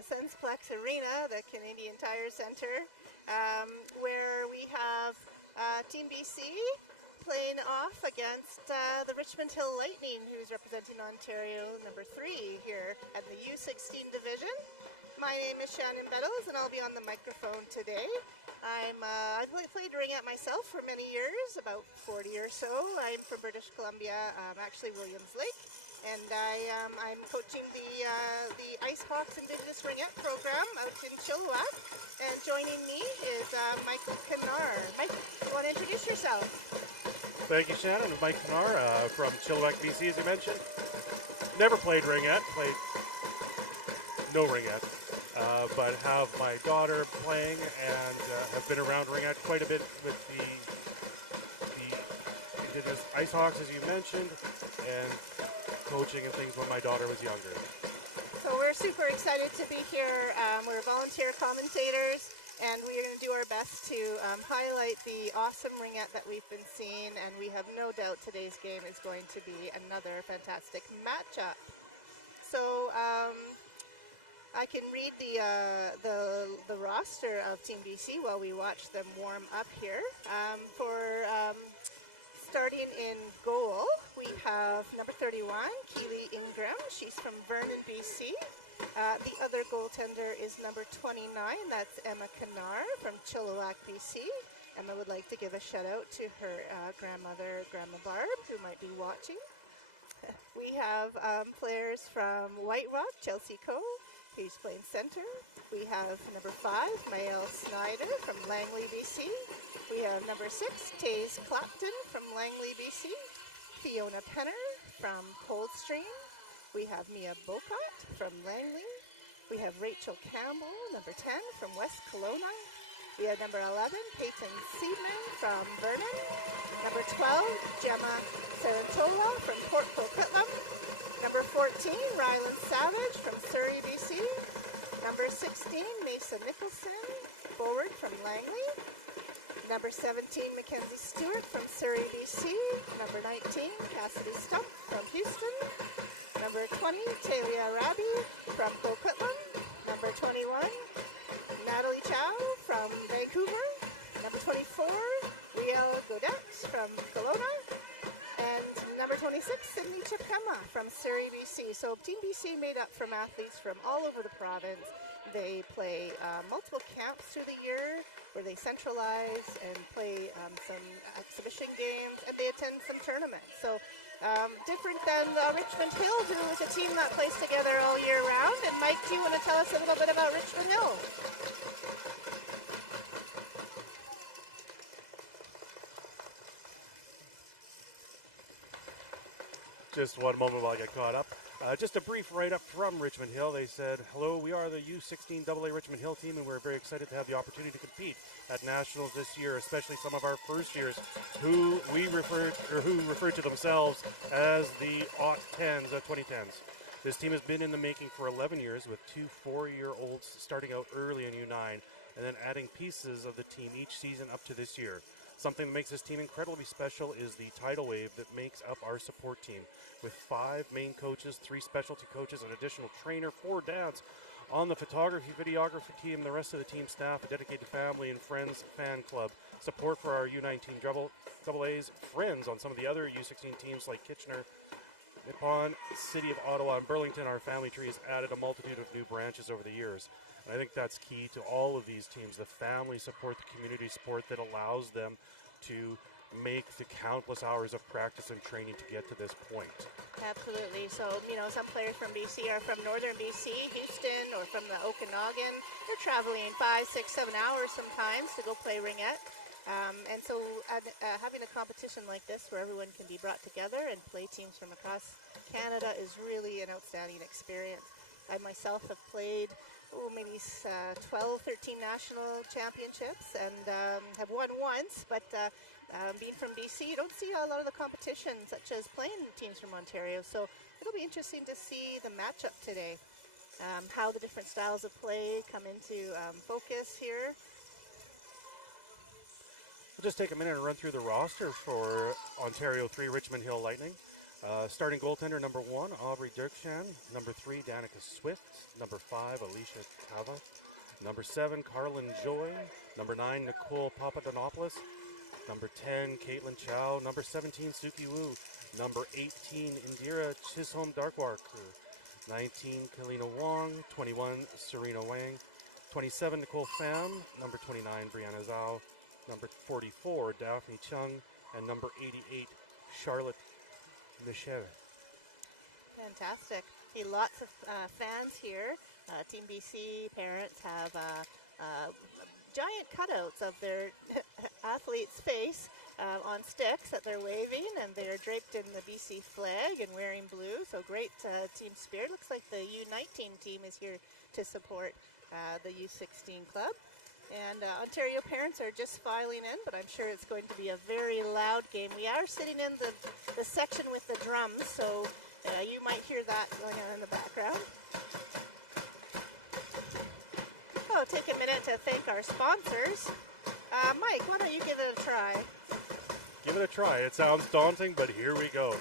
SensPlex Arena, the Canadian Tire Centre, where we have Team BC playing off against the Richmond-Hill-Lightning, who's representing Ontario number 3 here at the U16 division. My name is Shannon Bettles, and I'll be on the microphone today. I've played ringette myself for many years, about 40 or so. I'm from British Columbia, actually Williams Lake. And I'm coaching the Ice Hawks Indigenous Ringette program out in Chilliwack. And joining me is Michael Kennard. Mike, you want to introduce yourself? Thank you, Shannon. Mike Kennard from Chilliwack, BC, as you mentioned. Never played ringette, played no ringette, but have my daughter playing and have been around ringette quite a bit with the Indigenous Ice Hawks, as you mentioned, and coaching and things when my daughter was younger. So we're super excited to be here. We're volunteer commentators, and we're going to do our best to highlight the awesome ringette that we've been seeing, and we have no doubt today's game is going to be another fantastic matchup. So I can read the roster of Team BC while we watch them warm up here. Starting in goal, we have number 31, Keely Ingram. She's from Vernon, BC. The other goaltender is number 29. That's Emma Kennard from Chilliwack, BC. Emma would like to give a shout out to her grandmother, Grandma Barb, who might be watching. We have players from White Rock, Chelsea Coe. He's playing center. We have number 5, Maëlle Snyder from Langley, BC. We have number 6, Taze Clapton from Langley, BC. Fiona Penner from Coldstream. We have Mia Bocott from Langley. We have Rachel Campbell, number 10, from West Kelowna. We have number 11, Peyton Seidman from Vernon. Number 12, Gemma Saratola from Port Coquitlam. Number 14, Ryland Savage from Surrey, BC. Number 16, Mason Nicholson, forward from Langley. Number 17, Mackenzie Stewart from Surrey, BC. Number 19, Cassidy Stump from Houston. Number 20, Talia Rabi from Coquitlam. Number 21, Natalie Chow from Vancouver. Number 24, Riel Godet from Kelowna. And number 26, Sydney Chipkema from Surrey, BC. So Team BC made up from athletes from all over the province. They play multiple camps through the year where they centralize and play some exhibition games, and they attend some tournaments. So different than Richmond-Hill, who is a team that plays together all year round. And Mike, do you want to tell us a little bit about Richmond-Hill? Just one moment while I get caught up. Just a brief write-up from Richmond-Hill. They said, hello, we are the U16AA Richmond-Hill team, and we're very excited to have the opportunity to compete at Nationals this year, especially some of our first years who referred to themselves as the 2010s. This team has been in the making for 11 years with 2 4-year-olds starting out early in U9 and then adding pieces of the team each season up to this year. Something that makes this team incredibly special is the tidal wave that makes up our support team, with 5 main coaches, 3 specialty coaches, an additional trainer, 4 dads on the photography, videography team, the rest of the team staff, a dedicated family and friends fan club, support for our U19 AA's friends on some of the other U16 teams like Kitchener, Nippon, City of Ottawa, and Burlington. Our family tree has added a multitude of new branches over the years. And I think that's key to all of these teams, the family support, the community support that allows them to make the countless hours of practice and training to get to this point. Absolutely. So, some players from BC are from northern BC, Houston, or from the Okanagan. They're traveling 5, 6, 7 hours sometimes to go play ringette. And so having a competition like this where everyone can be brought together and play teams from across Canada is really an outstanding experience. I myself have played maybe 12, 13 national championships and have won once, but being from BC, you don't see a lot of the competition such as playing teams from Ontario, so it'll be interesting to see the matchup today, how the different styles of play come into focus here. We'll just take a minute and run through the roster for Ontario 3 Richmond-Hill-Lightning. Starting goaltender number 1, Aubrey Dirkshan. Number 3, Danica Swift. Number 5, Alicia Cava. Number 7, Carlin Joy. Number 9, Nicole Papadonopoulos. Number 10, Caitlin Chow. Number 17, Suki Wu. Number 18, Indira Chisholm Darkwarker. 19, Kalina Wong. 21, Serena Wang. 27, Nicole Pham. Number 29, Brianna Zhao. Number 44, Daphne Chung. And number 88, Charlotte Michelle. Fantastic. See, lots of fans here. Team BC parents have giant cutouts of their athlete's face on sticks that they're waving, and they are draped in the BC flag and wearing blue. So great team spirit. Looks like the U19 team is here to support the U16 club. And Ontario parents are just filing in, but I'm sure it's going to be a very loud game. We are sitting in the section with the drums, so you might hear that going on in the background. Oh, take a minute to thank our sponsors. Mike, why don't you give it a try? Give it a try. It sounds daunting, but here we go.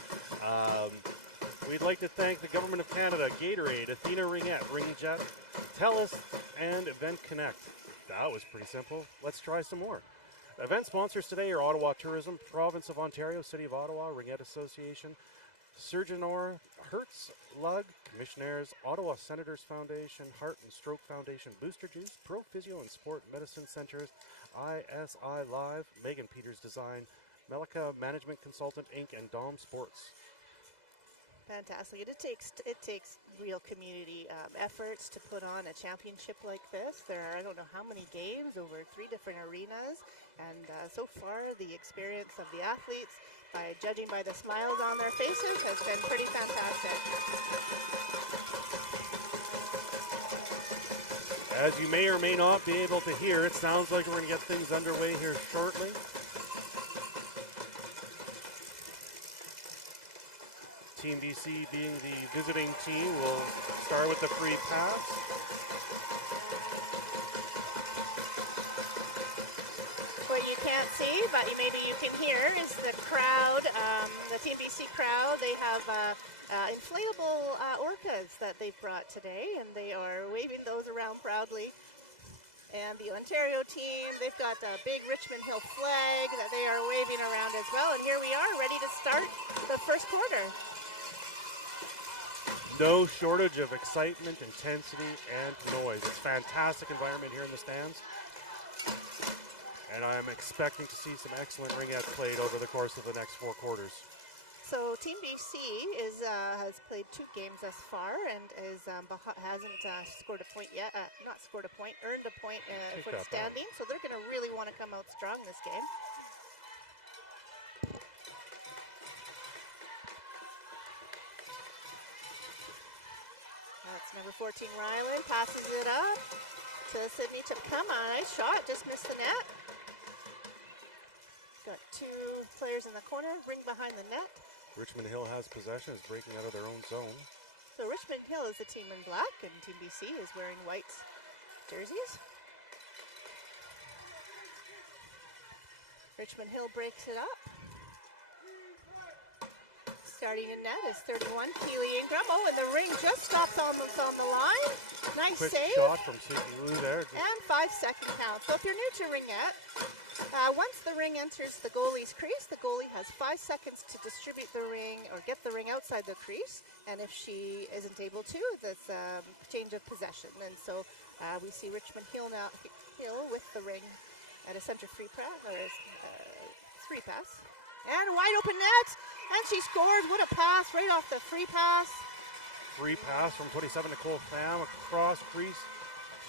We'd like to thank the Government of Canada, Gatorade, Athena Ringette, Ringjet, TELUS, and Event Connect. That was pretty simple. Let's try some more. Event sponsors today are Ottawa Tourism, Province of Ontario, City of Ottawa, Ringette Association, Surgeonor, Hertz, Lug, Commissionaires, Ottawa Senators Foundation, Heart and Stroke Foundation, Booster Juice, Pro Physio and Sport Medicine Centers, ISI Live, Megan Peters Design, Melika Management Consultant Inc., and Dom Sports. Fantastic. It takes real community efforts to put on a championship like this. There are, I don't know how many games, over 3 different arenas, and so far the experience of the athletes, by judging by the smiles on their faces, has been pretty fantastic. As you may or may not be able to hear, it sounds like we're going to get things underway here shortly. Team BC, being the visiting team, will start with the free pass. What you can't see, but maybe you can hear, is the crowd, the Team BC crowd. They have inflatable orcas that they've brought today, and they are waving those around proudly. And the Ontario team, they've got a big Richmond-Hill flag that they are waving around as well. And here we are, ready to start the first quarter. No shortage of excitement, intensity, and noise. It's a fantastic environment here in the stands. And I'm expecting to see some excellent ringette played over the course of the next 4 quarters. So Team BC has played 2 games thus far and hasn't scored a point yet. Not scored a point, earned a point for the standing. So they're going to really want to come out strong this game. That's number 14, Ryland. Passes it up to Sydney Chapkama. Nice shot, just missed the net. Got 2 players in the corner, Ring behind the net. Richmond-Hill has possession, is breaking out of their own zone. So Richmond-Hill is the team in black, and Team BC is wearing white jerseys. Richmond-Hill breaks it up. Starting in net is 31, Keely Ingram. Oh, and the Ring just stops almost on the line. Nice Quick save. shot from Suki Wu there. And 5-second count. So if you're new to ringette, once the ring enters the goalie's crease, the goalie has 5 seconds to distribute the ring or get the ring outside the crease. And if she isn't able to, that's a change of possession. And so we see Richmond-Hill now with the ring at a center free pass, or free pass. And wide open net, and she scores. What a pass, right off the free pass. Free pass from 27, Nicole Pham, across crease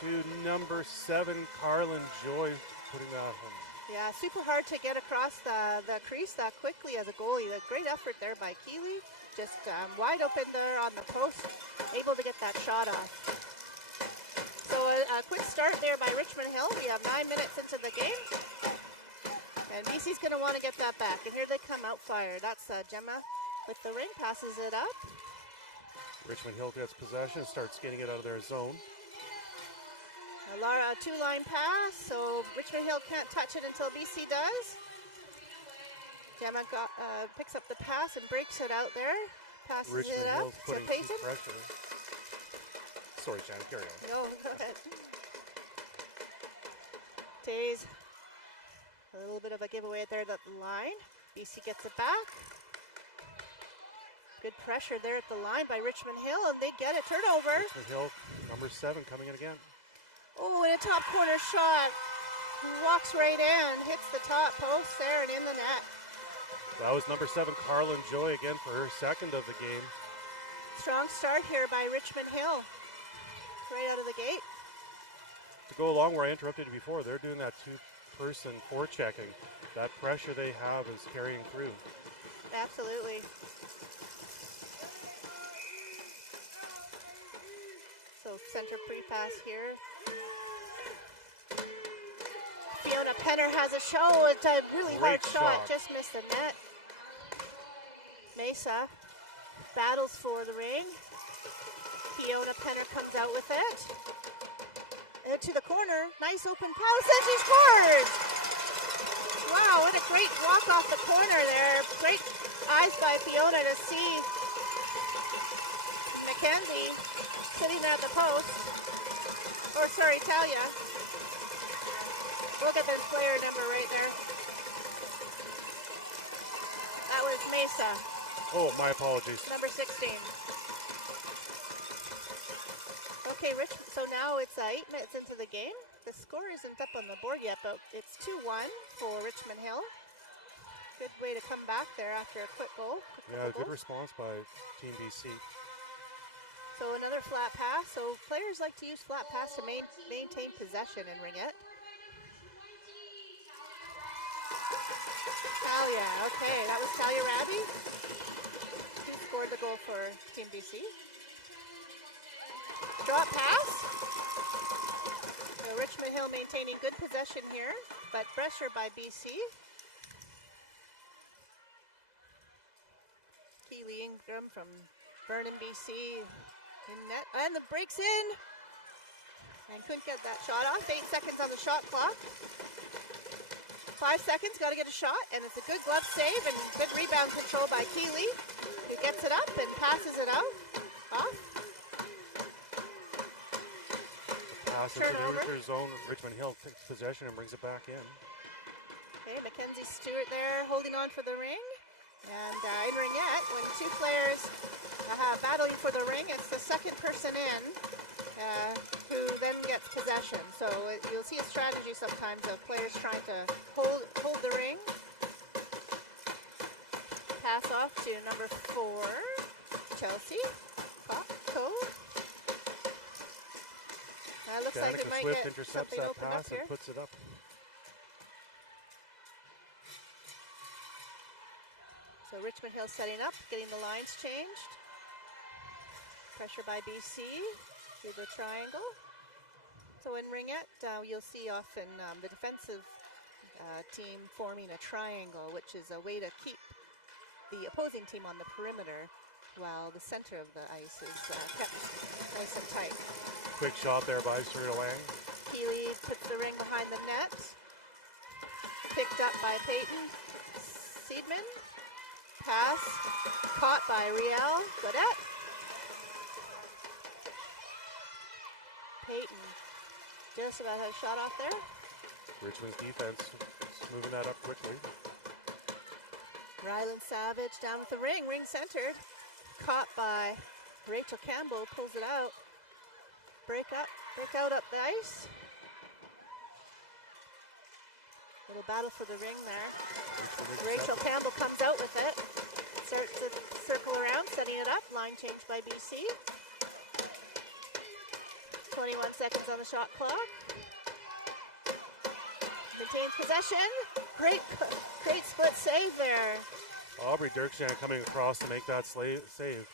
to number 7, Carlin Joy, putting that home. Yeah, super hard to get across the crease that quickly as a goalie. A great effort there by Keely. Just wide open there on the post, able to get that shot off. So a quick start there by Richmond-Hill. We have 9 minutes into the game. And BC's going to want to get that back. And here they come out fire. That's Gemma with the ring, passes it up. Richmond-Hill gets possession, starts getting it out of their zone. A 2-line pass, so Richmond-Hill can't touch it until BC does. Gemma picks up the pass and breaks it out there. Passes Richmond it up Hill's to putting Peyton. some pressure. Sorry, Shannon, carry on. No, go ahead. Tays. A little bit of a giveaway there at the line. BC gets it back. Good pressure there at the line by Richmond-Hill, and they get a turnover. Richmond-Hill, number 7, coming in again. Oh, and a top corner shot. Walks right in, hits the top post there and in the net. That was number 7, Carlin Joy, again for her second of the game. Strong start here by Richmond-Hill. Right out of the gate. To go along where I interrupted you before, they're doing that two-person forechecking. That pressure they have is carrying through. Absolutely. So center pre-pass here. Fiona Penner has a show. It's a really Great hard shot. shot. Just missed the net. Mesa battles for the ring. Fiona Penner comes out with it. To the corner. Nice open pass and she scores! Wow, what a great walk off the corner there. Great eyes by Fiona to see Mackenzie sitting at the post. Or sorry, Talia. Look at their player number right there. That was Mesa. Oh, my apologies. Number 16. Okay, Rich, so now it's 8 minutes into the game. The score isn't up on the board yet, but it's 2-1 for Richmond-Hill. Good way to come back there after a quick goal. Yeah, good response by Team BC. So another flat pass. So players like to use flat pass to maintain possession in Ringette. Talia, okay, that was Talia Rabi. Who scored the goal for Team BC? Drop pass. So Richmond-Hill maintaining good possession here, but pressure by BC. Keely Ingram from Vernon, BC in net, and the breaks in. And couldn't get that shot off. 8 seconds on the shot clock. 5 seconds, got to get a shot, and it's a good glove save and good rebound control by Keely, who gets it up and passes it out. Off. Pass into the Turnover. Ruther zone. Richmond-Hill takes possession and brings it back in. Okay, Mackenzie Stewart there holding on for the ring. And in Ringette, when two players battling for the ring, it's the second person in who then gets possession. So you'll see a strategy sometimes of players trying to hold the ring. Pass off to number 4, Chelsea. Looks like it Danica might Swift get intercepts something that open up pass here. and puts it up. So Richmond-Hill setting up, getting the lines changed. Pressure by BC through the triangle. So in Ringette, you'll see often the defensive team forming a triangle, which is a way to keep the opposing team on the perimeter while the center of the ice is kept nice and tight. Quick shot there by Serena Lang. Keely puts the ring behind the net. Picked up by Peyton Seidman. Pass caught by Riel Godette. Peyton just about had a shot off there. Richmond's defense is moving that up quickly. Ryland Savage down with the ring centered. Caught by Rachel Campbell, pulls it out. Break out up the ice. Little battle for the ring there. Rachel Campbell comes out with it. Starts to circle around, setting it up. Line change by BC. 21 seconds on the shot clock. Maintains possession. Great split save there. Aubrey Dirkshan coming across to make that save.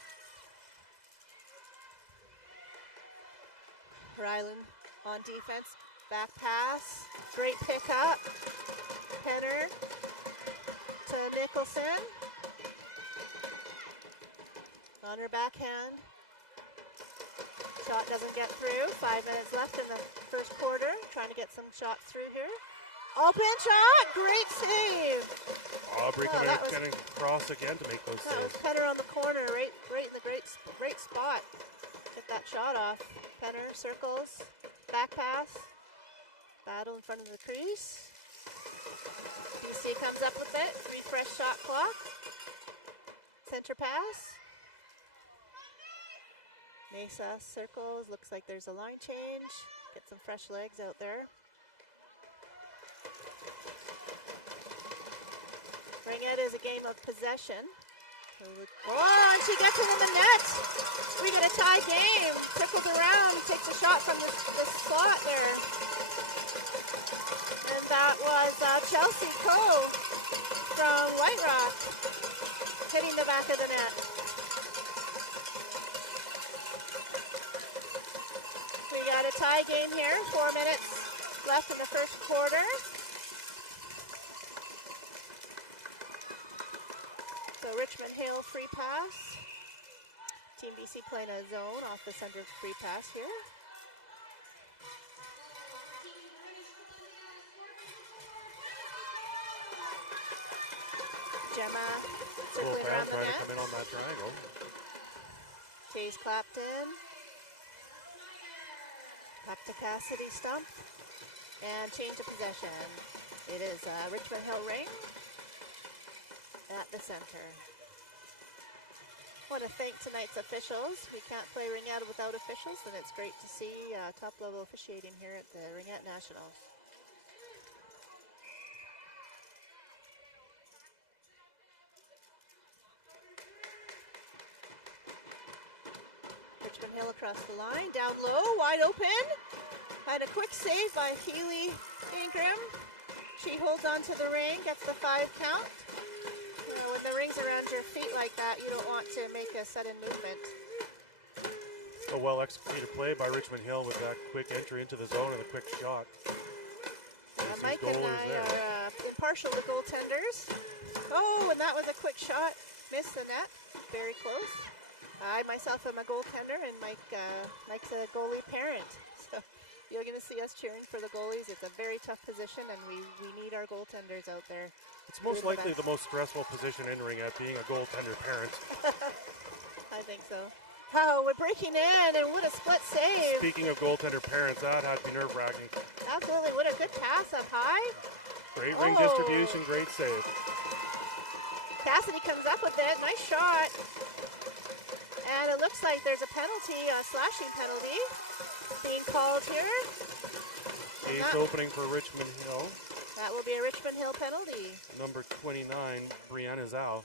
Ryland on defense. Back pass. Great pickup. Penner to Nicholson. On her backhand. Shot doesn't get through. 5 minutes left in the first quarter. Trying to get some shots through here. Open shot, great save. Aubrey Oh, coming that was- getting across again to make those That was saves. Penner on the corner, right in the great spot. Get that shot off. Penner circles, back pass, battle in front of the crease. BC comes up with it, refresh shot clock. Center pass. Mesa circles, looks like there's a line change. Get some fresh legs out there. Ringette is a game of possession. Oh, and she gets it in the net. We get a tie game. Trickles around, takes a shot from the slot there. And that was Chelsea Coe from White Rock hitting the back of the net. We got a tie game here. 4 minutes left in the first quarter. So Richmond-Hill free pass. Team BC playing a zone off the center free pass here. Gemma circling around the Trying to net. come in on that triangle. Taze Clapton. Back to Cassidy stump. And change of possession. It is Richmond-Hill Ring at the center. Want to thank tonight's officials. We can't play Ringette without officials, and it's great to see top-level officiating here at the Ringette Nationals. Richmond-Hill across the line, down low, wide open. Had a quick save by Keely Ingram. She holds on to the ring, gets the 5 count. When the ring's around your feet like that, you don't want to make a sudden movement. A well-executed play by Richmond-Hill with that quick entry into the zone and a quick shot. Mike and I are impartial to goaltenders. Oh, and that was a quick shot. Missed the net. Very close. I myself am a goaltender, and Mike's a goalie parent. So you're going to see us cheering for the goalies. It's a very tough position, and we need our goaltenders out there. It's most likely the most stressful position in Ringette, being a goaltender parent. I think so. Oh, we're breaking in, and what a split save. Speaking of goaltender parents, that had to be nerve-wracking. Absolutely. What a good pass up high. Great ring distribution, great save. Cassidy comes up with it. Nice shot. And it looks like there's a penalty, a slashing penalty being called here. Case opening for Richmond-Hill. That will be a Richmond-Hill penalty. Number 29, Brianna Zhao.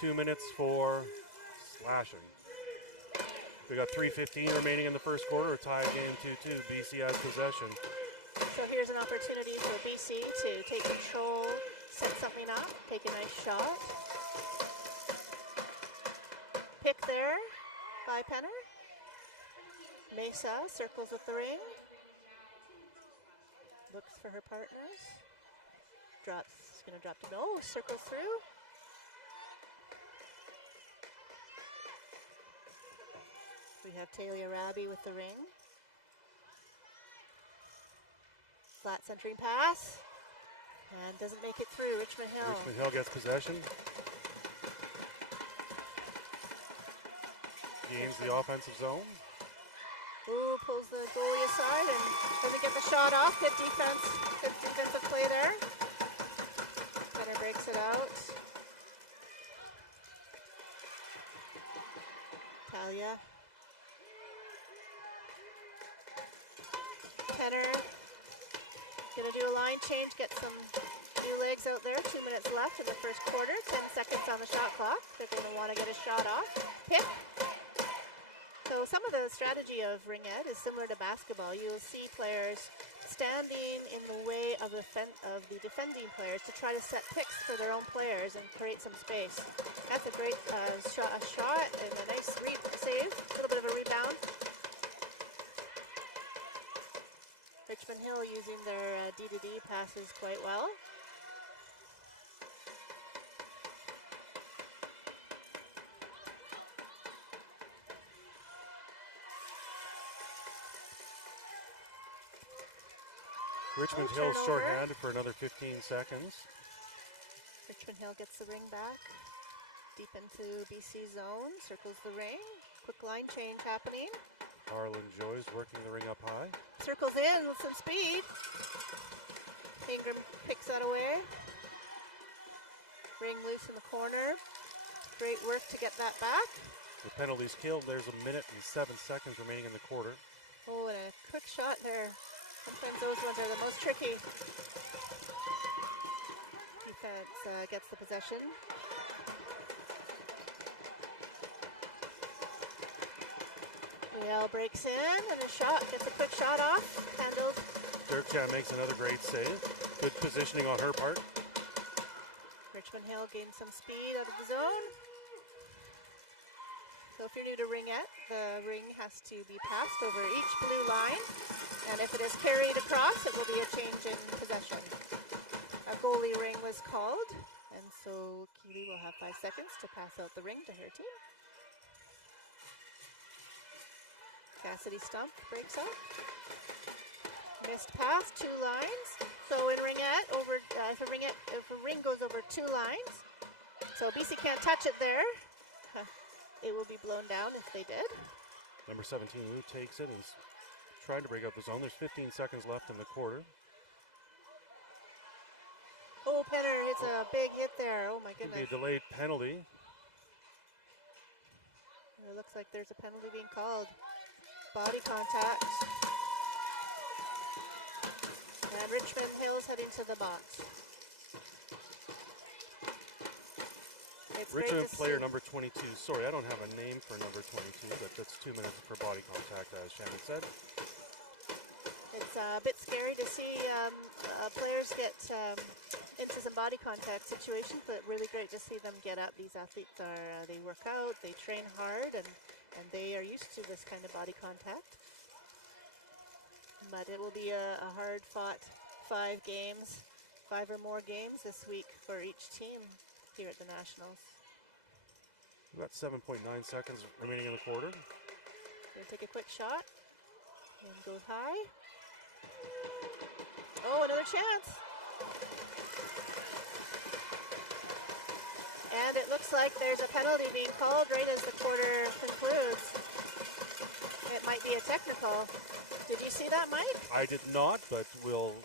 2 minutes for slashing. We got 3:15 remaining in the first quarter. A tie game 2-2. BC has possession. So here's an opportunity for BC to take control, set something up, take a nice shot. Pick there by Penner. Mesa circles with the ring. Looks for her partners. Drops, gonna drop to no, circles through. We have Talia Rabi with the ring. Flat centering pass. And doesn't make it through, Richmond-Hill. Richmond-Hill gets possession. Gains the offensive zone. Ooh, pulls the goalie aside and doesn't get the shot off. Good defense, good defensive play there. Penner breaks it out. Talia. Penner gonna do a line change, get some new legs out there. 2 minutes left in the first quarter. 10 seconds on the shot clock. They're gonna want to get a shot off. Pick. So some of the strategy of Ringette is similar to basketball. You'll see players standing in the way of the defending players to try to set picks for their own players and create some space. That's a great shot and a nice save. A little bit of a rebound. Richmond-Hill using their D-to-D passes quite well. Richmond-Hill turnover. shorthanded for another 15 seconds. Richmond-Hill gets the ring back. Deep into BC zone, circles the ring. Quick line change happening. Arlen Joyce working the ring up high. Circles in with some speed. Ingram picks that away. Ring loose in the corner. Great work to get that back. The penalties killed. There's 1 minute and 7 seconds remaining in the quarter. Oh, and a quick shot there. Sometimes those ones are the most tricky. Defense gets the possession. Riel breaks in and a shot, gets a quick shot off, handled. Dirkchan makes another great save. Good positioning on her part. Richmond-Hill gains some speed out of the zone. So if you're new to ringette, the ring has to be passed over each blue line, and if it is carried across, it will be a change in possession. A goalie ring was called, and so Keeley will have 5 seconds to pass out the ring to her team. Cassidy Stump breaks up. Missed pass, 2 lines. So in ringette, if a ring goes over 2 lines, so BC can't touch it there. It will be blown down if they did. Number 17, Lou takes it and is trying to break up the zone. There's 15 seconds left in the quarter. Oh, Penner, it's a big hit there. Oh my Could goodness. be a delayed penalty. It looks like there's a penalty being called. Body contact. And Richmond-Hill is heading to the box. It's Richmond great to player see. number 22. Sorry, I don't have a name for number 22, but that's 2 minutes for body contact, as Shannon said. It's a bit scary to see players get into some body contact situations, but really great to see them get up. These athletes they work out, they train hard, and they are used to this kind of body contact. But it will be a hard-fought 5 games, 5 or more games this week for each team here at the Nationals. We've got 7.9 seconds remaining in the quarter. Gonna take a quick shot and goes high. Oh, another chance. And it looks like there's a penalty being called right as the quarter concludes. It might be a technical. Did you see that, Mike? I did not, but we'll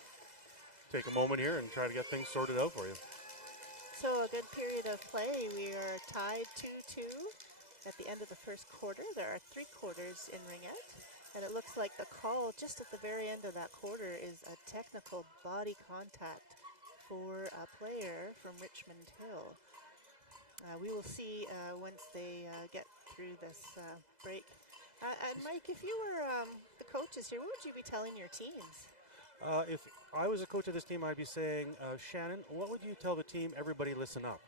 take a moment here and try to get things sorted out for you. So a good period of play. We are tied 2-2 at the end of the first quarter. There are 3 quarters in ringette, and it looks like the call just at the very end of that quarter is a technical body contact for a player from Richmond-Hill. We will see once they get through this break. And Mike, if you were the coaches here, what would you be telling your teams? If I was a coach of this team, I'd be saying, Shannon, what would you tell the team? Everybody listen up.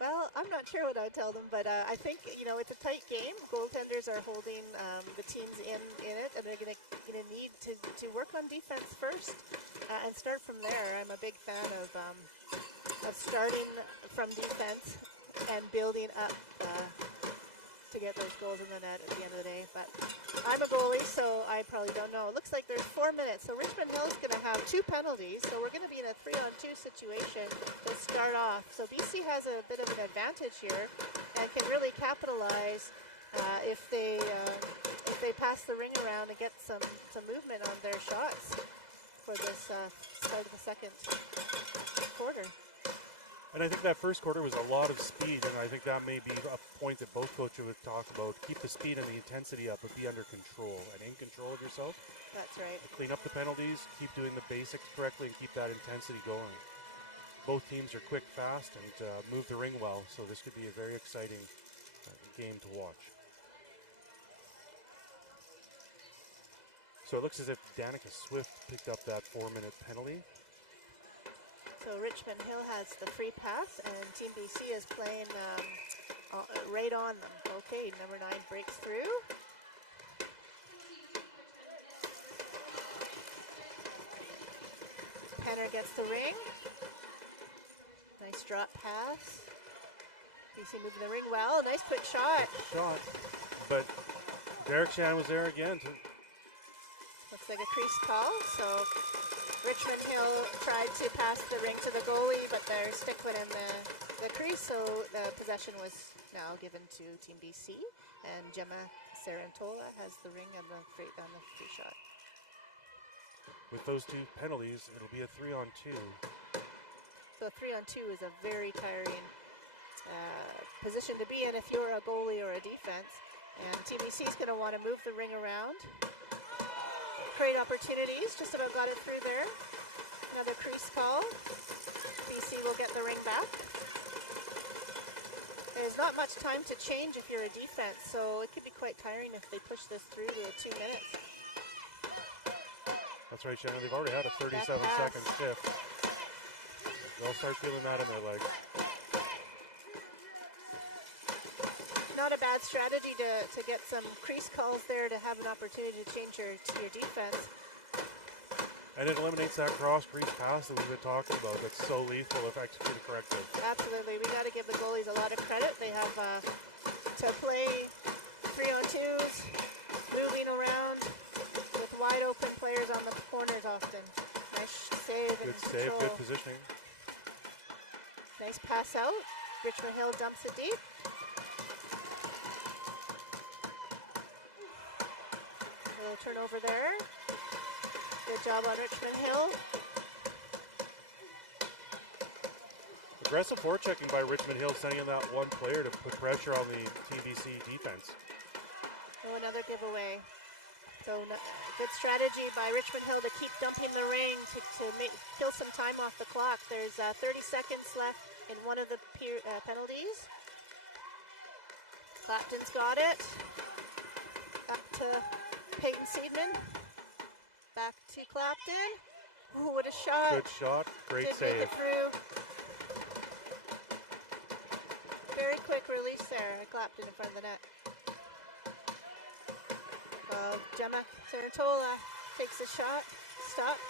Well, I'm not sure what I'd tell them, but I think, it's a tight game. Goaltenders are holding the teams in it, and they're going to need to work on defense first and start from there. I'm a big fan of starting from defense and building up to get those goals in the net at the end of the day. But I'm a goalie, so I probably don't know. It looks like there's 4 minutes, so Richmond-Hill is going to have 2 penalties, so we're going to be in a 3-on-2 situation to start off. So BC has a bit of an advantage here and can really capitalize if they pass the ring around and get some movement on their shots for this start of the second quarter. And I think that first quarter was a lot of speed, and I think that may be a point that both coaches would talk about. Keep the speed and the intensity up, but be under control and in control of yourself. That's right. Clean up the penalties, keep doing the basics correctly, and keep that intensity going. Both teams are quick, fast, and move the ring well, so this could be a very exciting game to watch. So it looks as if Danica Swift picked up that 4-minute penalty. So Richmond-Hill has the free pass, and Team BC is playing right on them. Okay, number 9 breaks through. Penner gets the ring. Nice drop pass. BC moving the ring well. Nice quick shot. Shot, but Derek Shan was there again. Let's looks like a crease call. So Richmond-Hill tried to pass the ring to the goalie, but their stick went in the crease, so the possession was now given to Team BC, and Gemma Sarantola has the ring on the free shot. With those two penalties, it'll be a 3-on-2. So a 3-on-2 is a very tiring position to be in if you're a goalie or a defense. And TBC is going to want to move the ring around, create opportunities. Just about got it through there. Another crease call. BC will get the ring back. There's not much time to change if you're a defense, so it could be quite tiring if they push this through to 2 minutes. That's right, Shannon. They've already had a 37-second shift. They'll start feeling that in their legs. Not a bad strategy to get some crease calls there to have an opportunity to change your defense. And it eliminates that cross-crease pass that we've been talking about that's so lethal if executed correctly. Absolutely. We got to give the goalies a lot of credit. They have to play 3-on-2s, moving around with wide open players on the corners often. Nice save and good save, control. good positioning. Nice pass out. Richmond-Hill dumps it deep. A little turnover there. Good job on Richmond-Hill. Aggressive forechecking by Richmond-Hill, sending in that one player to put pressure on the TBC defense. Oh, another giveaway. So good strategy by Richmond-Hill to keep dumping the ring to kill some time off the clock. There's 30 seconds left in one of the penalties. Clapton's got it. Back to Peyton Seidman. Back to Clapton. Ooh, what a shot. Good shot. Great Did save. make it through. Very quick release there. Clapton in front of the net. Gemma Sarantola takes a shot. Stopped.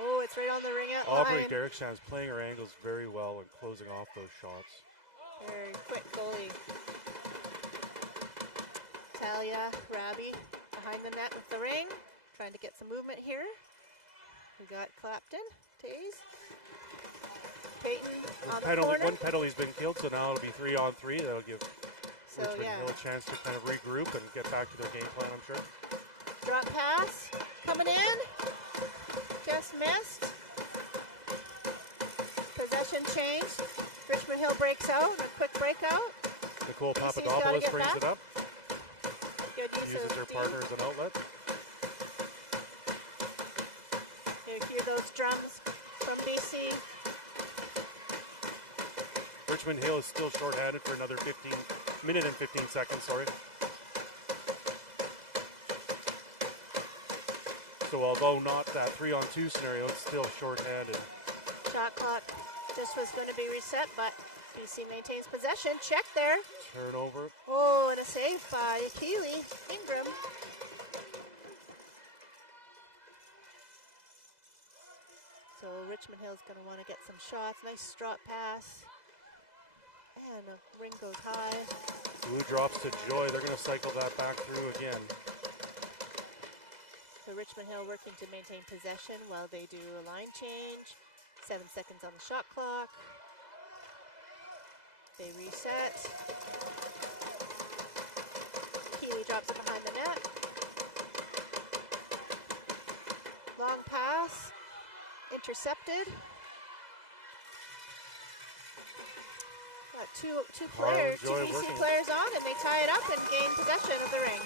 Oh, it's right on the ring out Aubrey line. Derricksham's playing her angles very well and closing off those shots. Very quick goalie. Talia Rabi behind the net with the ring. Trying to get some movement here. We got Clapton, Taze. Peyton on the corner. One penalty's been killed, so now it'll be 3-on-3. That'll give Richmond-Hill a chance to kind of regroup and get back to their game plan, I'm sure. Drop pass coming in. Just missed. Possession change. Richmond-Hill breaks out. A quick breakout. Nicole BC's Papadopoulos brings back. it up. Good use Uses of her D. partner as an outlet. You hear those drums from BC. Richmond-Hill is still shorthanded for another minute and 15 seconds, sorry. So although not that 3-on-2 scenario, it's still shorthanded. Shot clock just was going to be reset, but BC maintains possession. Check there. Turnover. Oh, and a save by Keely Ingram. So Richmond-Hill's going to want to get some shots. Nice drop pass. And the ring goes high. Blue drops to Joy. They're going to cycle that back through again. So Richmond-Hill working to maintain possession while they do a line change. 7 seconds on the shot clock. They reset. Keely drops it behind the net. Long pass. Intercepted. Got two players, two BC players on, and they tie it up and gain possession of the ring.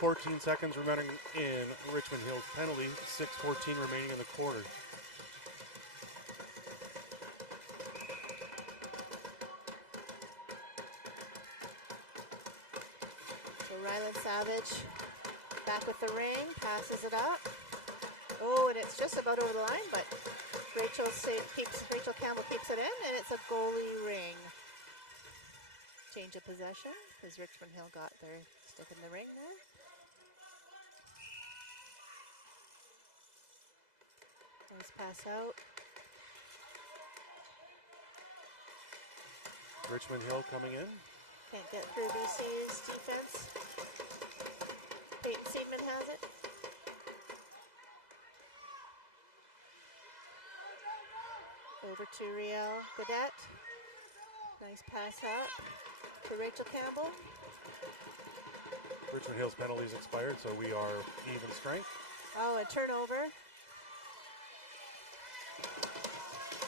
.14 seconds remaining in Richmond-Hill's penalty. 6:14 remaining in the quarter. So Ryland Savage back with the ring, passes it up. Oh, and it's just about over the line, but Rachel Campbell keeps it in, and it's a goalie ring. Change of possession, because Richmond-Hill got their stick in the ring there. Nice pass out. Richmond Hill coming in. Can't get through BC's defense. Peyton Seidman has it. Over to Riel Godet. Nice pass up to Rachel Campbell. Richmond Hill's penalties expired, so we are even strength. Oh, a turnover.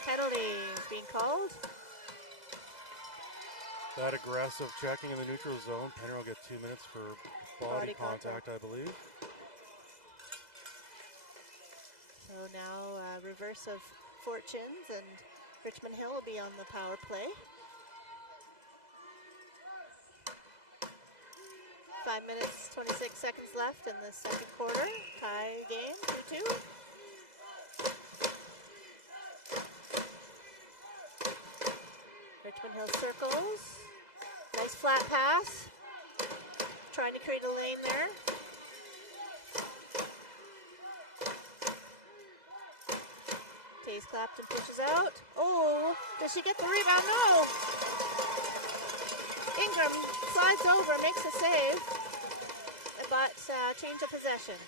Penalty is being called. That aggressive checking in the neutral zone. Penner will get 2 minutes for body contact, I believe. So now reverse of fortunes, and Richmond Hill will be on the power play. 5 minutes, 26 seconds left in the second quarter. Tie game, 2-2. Richmond Hill circles. Nice flat pass. Trying to create a lane there. Taze Clapton pushes out. Oh, does she get the rebound? No! Ingram slides over, makes a save, but change of possession.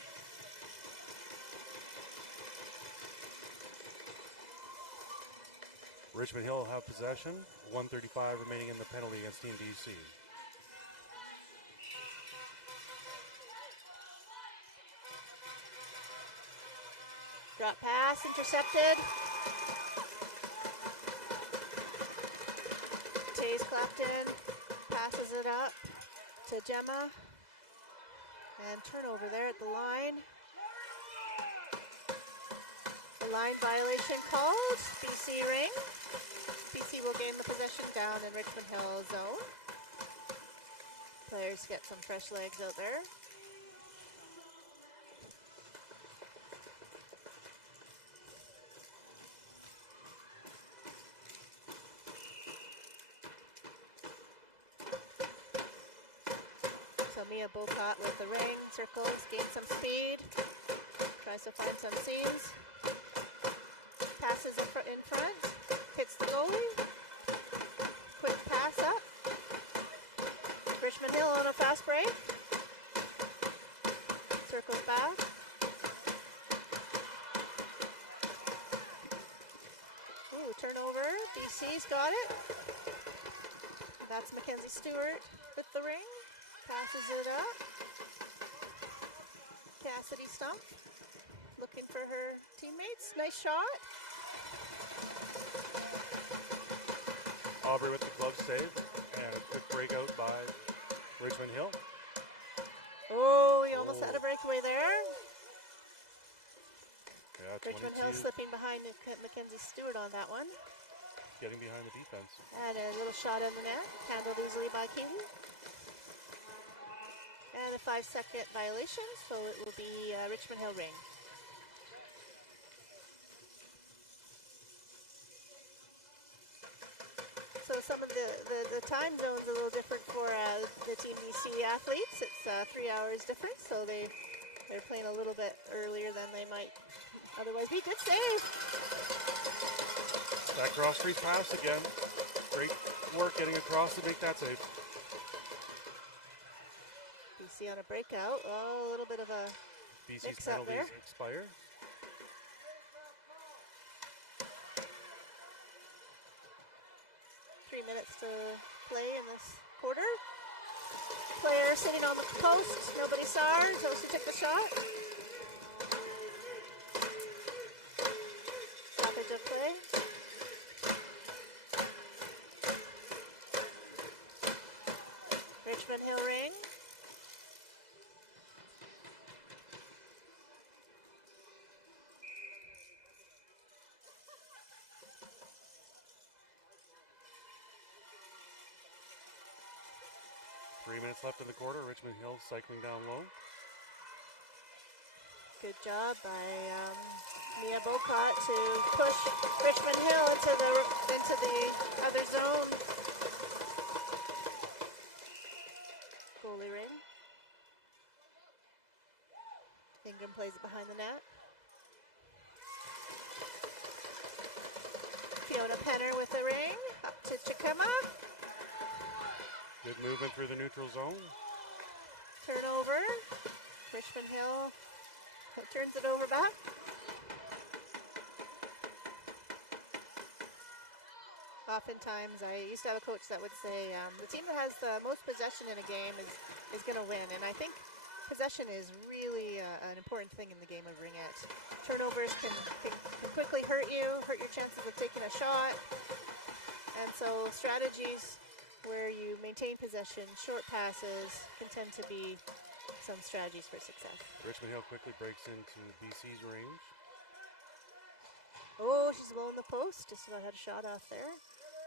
Richmond Hill will have possession. 1:35 remaining in the penalty against Team BC. Drop pass, intercepted. Taze Clapton passes it up to Gemma. And turnover there at the line. A line violation called. BC Rink. BC will gain the possession down in Richmond Hill zone. Players get some fresh legs out there. So Mia Bocott with the ring, circles, gains some speed, tries to find some seams, passes in front, hits the goalie, quick pass up. Richmond Hill on a fast break, circles back. Ooh, turnover, BC's got it. That's Mackenzie Stewart with the ring. Passes it up. Cassidy Stump looking for her teammates. Nice shot. Aubrey with the glove save and a quick breakout by Richmond Hill. Oh, he almost had a breakaway there. Yeah, Richmond Hill slipping behind Mackenzie Stewart on that one. Getting behind the defense. And a little shot in the net. Handled easily by Keeley. And a 5-second violation, so it will be Richmond Hill ring. So some of the time zone's a little different for the Team BC athletes. It's 3 hours difference, so they're playing a little bit earlier than they might otherwise be. Good save. That cross-street pass again. Great work getting across to make that save. BC on a breakout. Oh, a little bit of a BC's mix up penalties there. expire. Minutes to play in this quarter. Player sitting on the post. Nobody saw her until she took the shot. Stoppage of play. Richmond Hill ring. Minutes left in the quarter. Richmond Hill cycling down low. Good job by Mia Bocott to push Richmond Hill into the other zone. Goalie ring. Ingram plays it behind the net. Fiona Penner with the ring up to Chikema. movement through the neutral zone. Turnover. Richmond-Hill turns it over back. Oftentimes, I used to have a coach that would say, the team that has the most possession in a game is going to win. And I think possession is really an important thing in the game of ringette. Turnovers can quickly hurt your chances of taking a shot. And so strategies where you maintain possession, short passes, can tend to be some strategies for success. Richmond-Hill quickly breaks into BC's range. Oh, she's low in the post. Just about had a shot off there.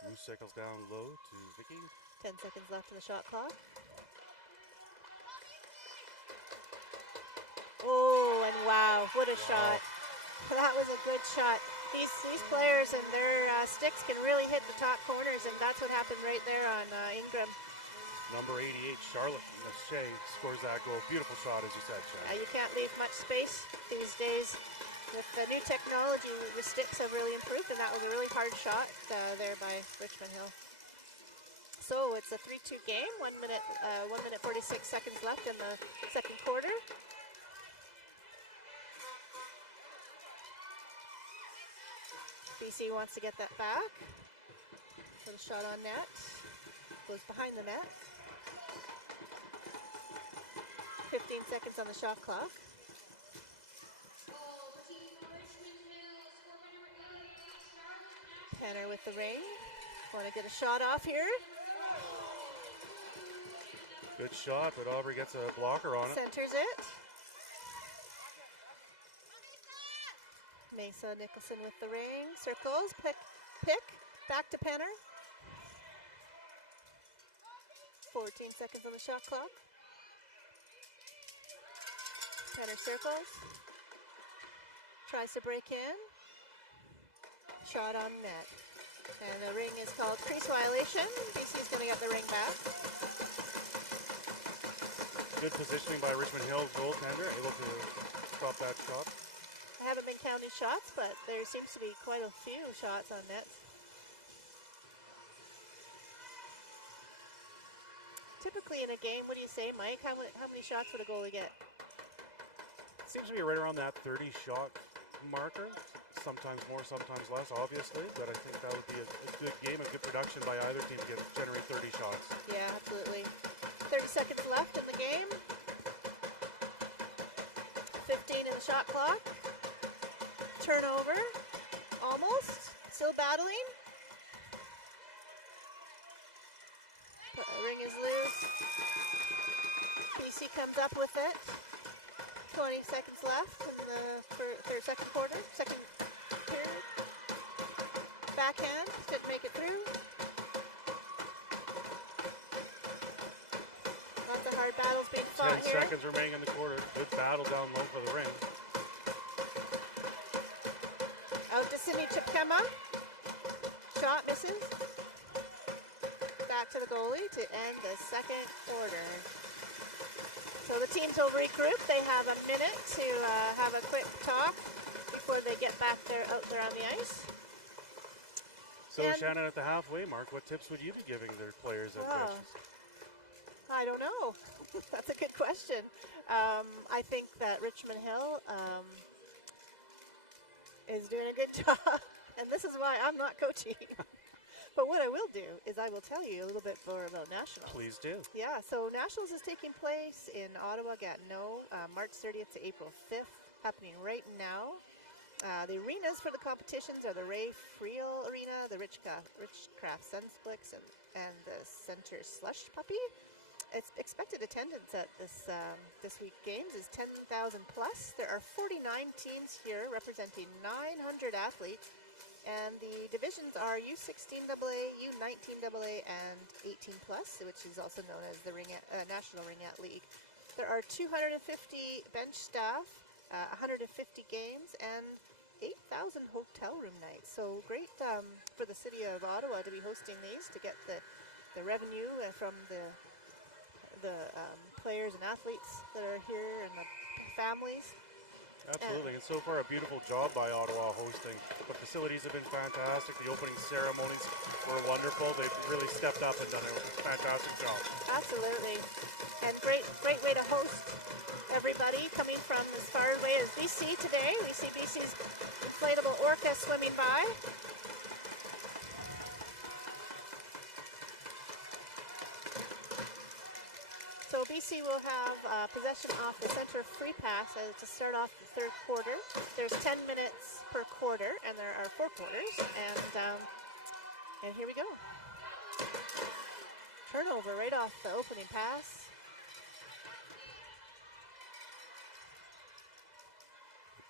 Moose cycles down low to Vicky. 10 seconds left in the shot clock. Oh, and wow, what a shot. That was a good shot. These players and their sticks can really hit the top corners, and that's what happened right there on Ingram. Number 88, Charlotte Lachey, scores that goal. Beautiful shot, as you said, Shay. You can't leave much space these days. With the new technology, the sticks have really improved, and that was a really hard shot there by Richmond-Hill. So it's a 3-2 game, 1 minute 46 seconds left in the second quarter. BC wants to get that back. Little shot on net. Goes behind the net. 15 seconds on the shot clock. Penner with the ring. Want to get a shot off here. Good shot, but Aubrey gets a blocker on it. Centers it. Mesa Nicholson with the ring. Circles. Pick. Back to Penner. 14 seconds on the shot clock. Penner circles. Tries to break in. Shot on net. And the ring is called crease violation. BC's going to get the ring back. Good positioning by Richmond-Hill goaltender, able to stop that shot. I haven't been counting shots, but there seems to be quite a few shots on net. Typically in a game, what do you say, Mike? How many shots would a goalie get? Seems to be right around that 30-shot marker. Sometimes more, sometimes less, obviously. But I think that would be a good game, a good production by either team to generate 30 shots. Yeah, absolutely. 30 seconds left in the game. 15 in the shot clock. Turnover. Almost. Still battling. Ring is loose. BC comes up with it. 20 seconds left in the second quarter. Second period. Backhand. Didn't make it through. Lots of hard battles being fought 10 here. seconds remaining in the quarter. Good battle down low for the ring. Out to Sydney Chipkema. Shot misses. Back to the goalie to end the second quarter. So the teams will regroup. They have a minute to have a quick talk before they get back out there on the ice. So And Shannon, at the halfway mark, what tips would you be giving their players and coaches? I don't know. That's a good question. I think that Richmond-Hill is doing a good job, and this is why I'm not coaching. But what I will do is I will tell you a little bit more about Nationals. Please do. Yeah, so Nationals is taking place in Ottawa, Gatineau, March 30th to April 5th, happening right now. The arenas for the competitions are the Ray Friel Arena, the Richcraft SensPlex, and the Center Slush Puppy. Its expected attendance at this week games is 10,000 plus. There are 49 teams here representing 900 athletes. And the divisions are U16AA, U19AA, and 18+, which is also known as the National Ringette League. There are 250 bench staff, 150 games, and 8,000 hotel room nights. So great for the city of Ottawa to be hosting these, to get the revenue from the players and athletes that are here and the families. Absolutely, and so far a beautiful job by Ottawa hosting. The facilities have been fantastic. The opening ceremonies were wonderful. They've really stepped up and done a fantastic job. Absolutely. And great way to host everybody coming from as far away as BC today. We see BC's inflatable orca swimming by. So BC will have possession off the center free pass to start off the third quarter. There's 10 minutes per quarter, and there are 4 quarters. And here we go. Turnover right off the opening pass.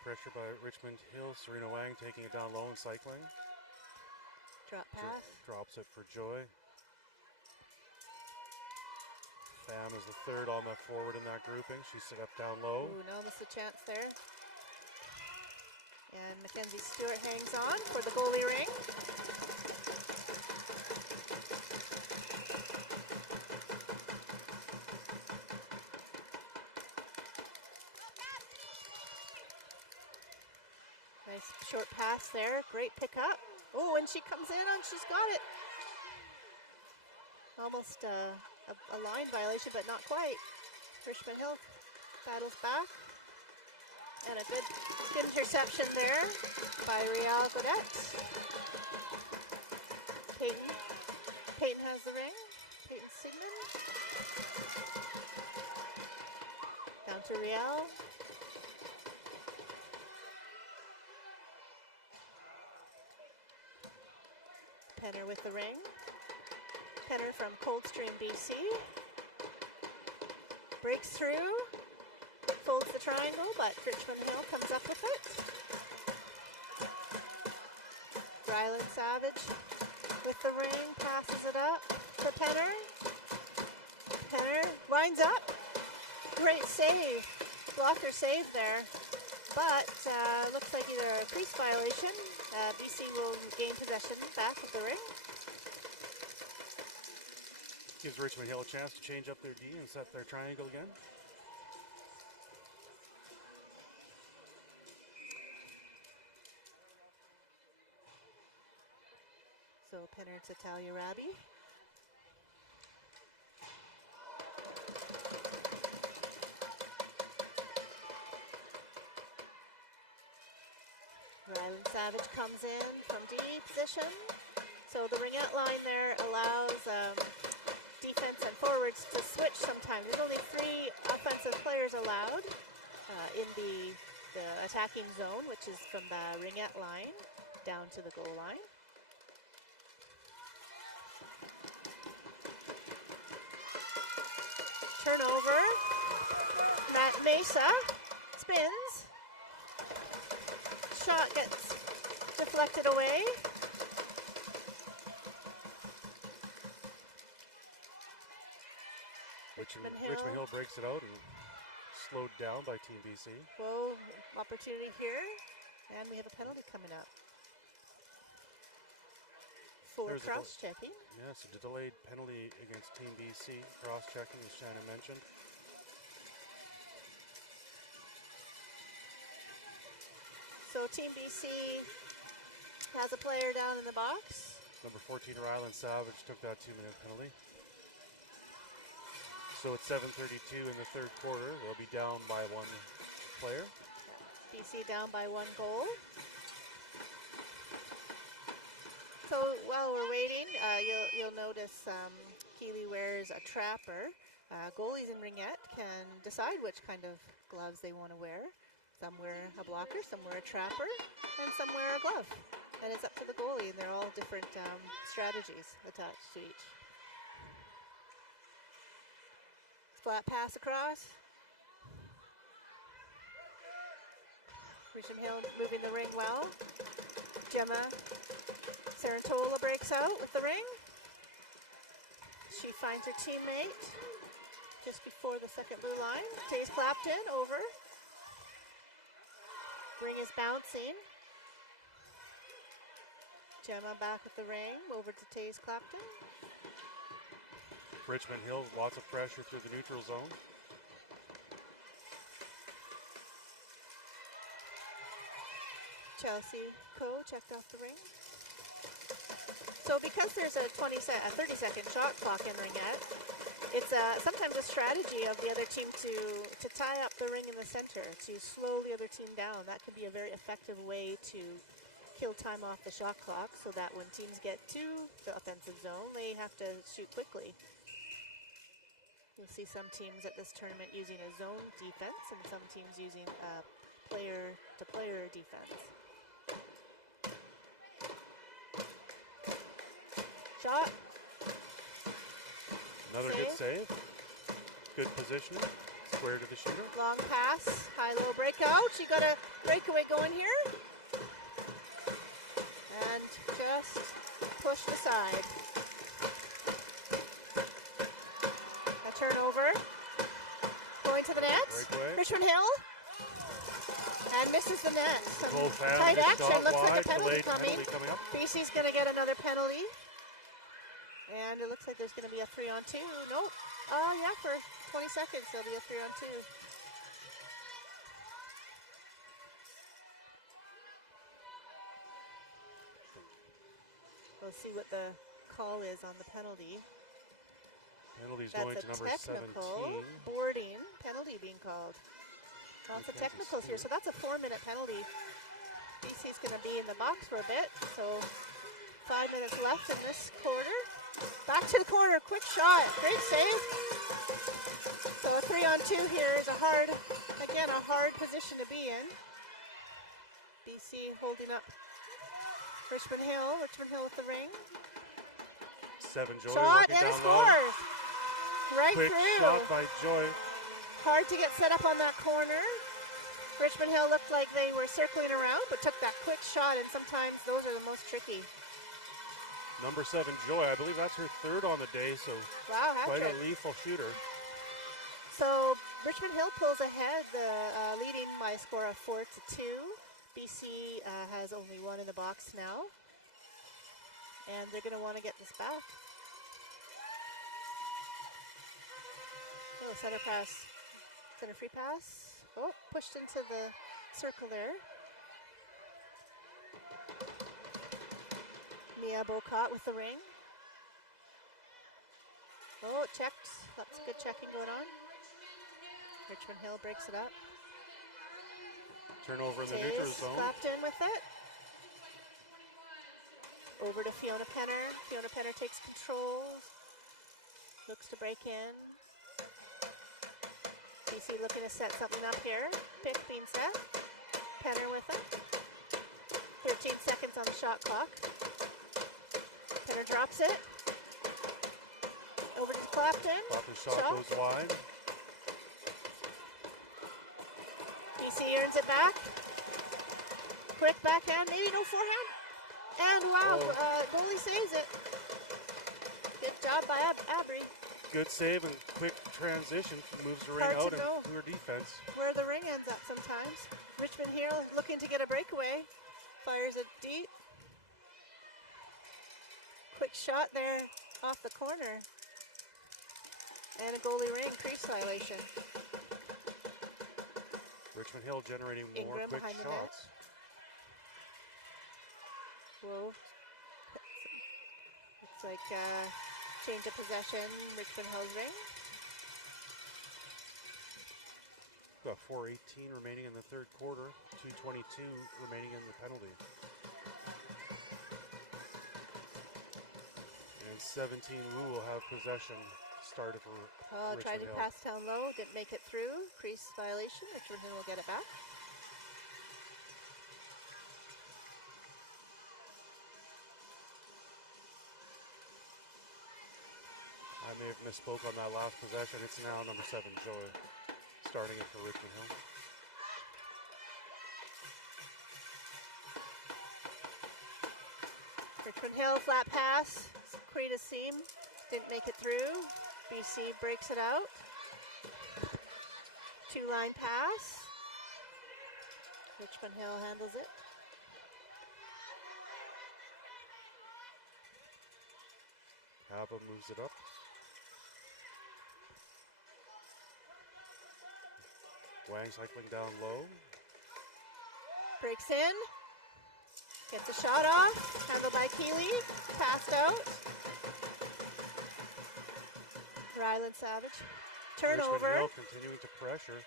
Pressure by Richmond-Hill. Serena Wang taking it down low and cycling. Drop pass. Drops it for Joy. Pham is the third on the forward in that grouping. She's set up down low. Ooh, no, missed a chance there. And Mackenzie Stewart hangs on for the goalie ring. Nice short pass there. Great pickup. Oh, and she comes in and she's got it. Almost a line violation, but not quite. Richmond-Hill battles back. And a good interception there by Rial Godet. Peyton has the ring. Peyton Sigmund. Down to Rial. Penner with the ring. Penner from Coldstream, BC. Breaks through. Folds the triangle, but Richmond-Hill comes up with it. Ryland Savage with the ring, passes it up to Penner. Penner winds up. Great save. Blocker save there. But looks like either a crease violation. BC will gain possession back of the ring. Gives Richmond-Hill a chance to change up their D and set their triangle again. So Penner to Talia Rabi. Ryland Savage comes in from D position. So the ringette line there allows defense and forwards to switch sometimes. There's only 3 offensive players allowed in the attacking zone, which is from the ringette line down to the goal line. Turnover. Matt Mesa spins. Shot gets deflected away. Richmond-Hill breaks it out and slowed down by Team BC. Whoa, opportunity here. And we have a penalty coming up. For cross-checking. Yes, a delayed penalty against Team BC. Cross-checking, as Shannon mentioned. So Team BC has a player down in the box. Number 14, Ryland Savage, took that 2-minute penalty. So it's 7:32 in the third quarter. They'll be down by 1 player. BC down by 1 goal. So while we're waiting, you'll notice Keeley wears a trapper. Goalies in ringette can decide which kind of gloves they want to wear. Some wear a blocker, some wear a trapper, and some wear a glove. And it's up to the goalie, and they're all different strategies attached to each. Flat pass across. Richmond-Hill moving the ring well. Gemma Sarantola breaks out with the ring. She finds her teammate just before the second blue line. Taze Clapton over. Ring is bouncing. Gemma back with the ring over to Taze Clapton. Richmond-Hill, lots of pressure through the neutral zone. Chelsea Coe checked off the ring. So because there's a 30-second shot clock in ringette, it's sometimes a strategy of the other team to tie up the ring in the center, to slow the other team down. That can be a very effective way to kill time off the shot clock so that when teams get to the offensive zone, they have to shoot quickly. You'll see some teams at this tournament using a zone defense and some teams using player-to-player defense. Shot. Another good save. Good positioning. Square to the shooter. Long pass. High low breakout. She got a breakaway going here. And just pushed aside. A turnover. Going to the net. Richmond-Hill. And misses the net. Tight action. Looks like a penalty coming. BC's going to get another penalty. And it looks like there's going to be a 3-on-2. Nope. Oh, yeah, for 20 seconds, there'll be a 3-on-2. We'll see what the call is on the penalty. Penalty's going to number 17. Boarding penalty being called. Lots of technicals here, so that's a 4-minute penalty. BC's going to be in the box for a bit, so 5 minutes left in this quarter. Back to the corner, quick shot, great save. So a 3-on-2 here is a hard position to be in. BC holding up Richmond-Hill with the ring. 7 Joy. Shot and a score. Right quick through. Shot by Joy. Hard to get set up on that corner. Richmond-Hill looked like they were circling around, but took that quick shot, and sometimes those are the most tricky. Number 7, Joy, I believe that's her third on the day, so wow, quite a lethal shooter. So Richmond-Hill pulls ahead, leading by a score of 4-2. BC has only 1 in the box now, and they're going to want to get this back. Oh, center free pass. Oh, pushed into the circle there. Mia Bocott with the ring. Oh, checked. Lots of good checking going on. Richmond-Hill breaks it up. Turnover in the neutral zone. Slapped in with it. Over to Fiona Penner. Fiona Penner takes control. Looks to break in. BC looking to set something up here. Pick being set. Penner with it. 13 seconds on the shot clock. Penner drops it. Over to Clapton. Clapton's shot goes wide. BC earns it back. Quick backhand, maybe no forehand. And wow, goalie saves it. Good job by Abry. Good save and quick transition. Moves the ring out and clear defense. Where the ring ends up sometimes. Richmond-Hill looking to get a breakaway. Fires it deep. Quick shot there off the corner. And a goalie ring crease violation. Richmond-Hill generating more Ingram quick behind the shots. Whoa. Looks like change of possession, Richmond-Hill's ring. Got 4:18 remaining in the third quarter. 2:22 remaining in the penalty. And 17 Wu will have possession. Started for Richmond-Hill. Tried to pass down low, didn't make it through. Crease violation. Richmond-Hill will get it back. I may have misspoke on that last possession. It's now number 7, Joy, starting it for Richmond-Hill. Richmond-Hill flat pass. Create a seam. Didn't make it through. BC breaks it out. 2-line pass. Richmond-Hill handles it. Abba moves it up. Wang cycling down low. Breaks in. Gets a shot off. Handled by Keeley. Passed out. Ryland Savage. Turnover. Richmond-Hill continuing to pressure.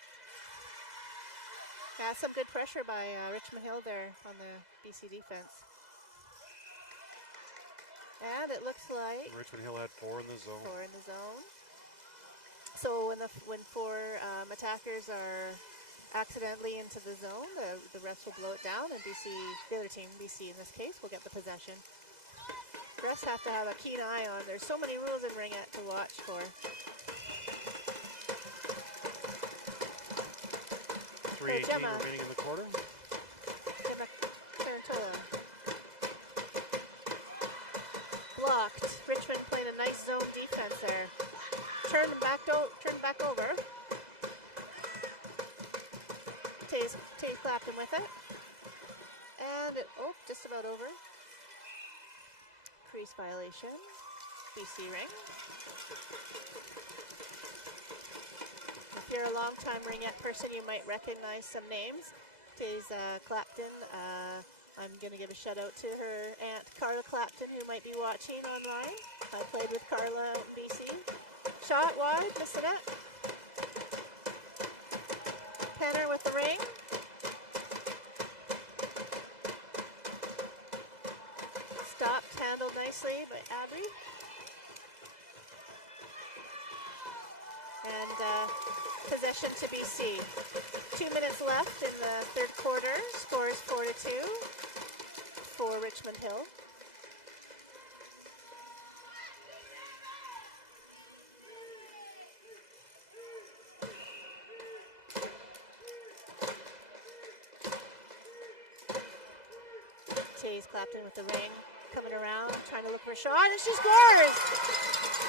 Yeah, some good pressure by Richmond-Hill there on the BC defense. And it looks like Richmond-Hill had 4 in the zone. 4 in the zone. So when 4 attackers are accidentally into the zone, the refs will blow it down, and BC, the other team, BC in this case, will get the possession. Refs have to have a keen eye on. There's so many rules in Ringette to watch for. 3:18 remaining in the quarter. Gemma Tarantola. Blocked. Richmond playing a nice zone defense there. Turned back over. Taze Clapton with it. And just about over. Crease violation. BC Ring. If you're a long-time Ringette person, you might recognize some names. Taze Clapton. I'm going to give a shout out to her aunt, Carla Clapton, who might be watching online. I played with Carla in BC. Shot wide, missed the net. Penner with the ring. Stopped, handled nicely by Abby. And possession to BC. 2 minutes left in the third quarter. Score is 4-2 for Richmond-Hill. Taze Clapton with the ring, coming around, trying to look for a shot, and she scores!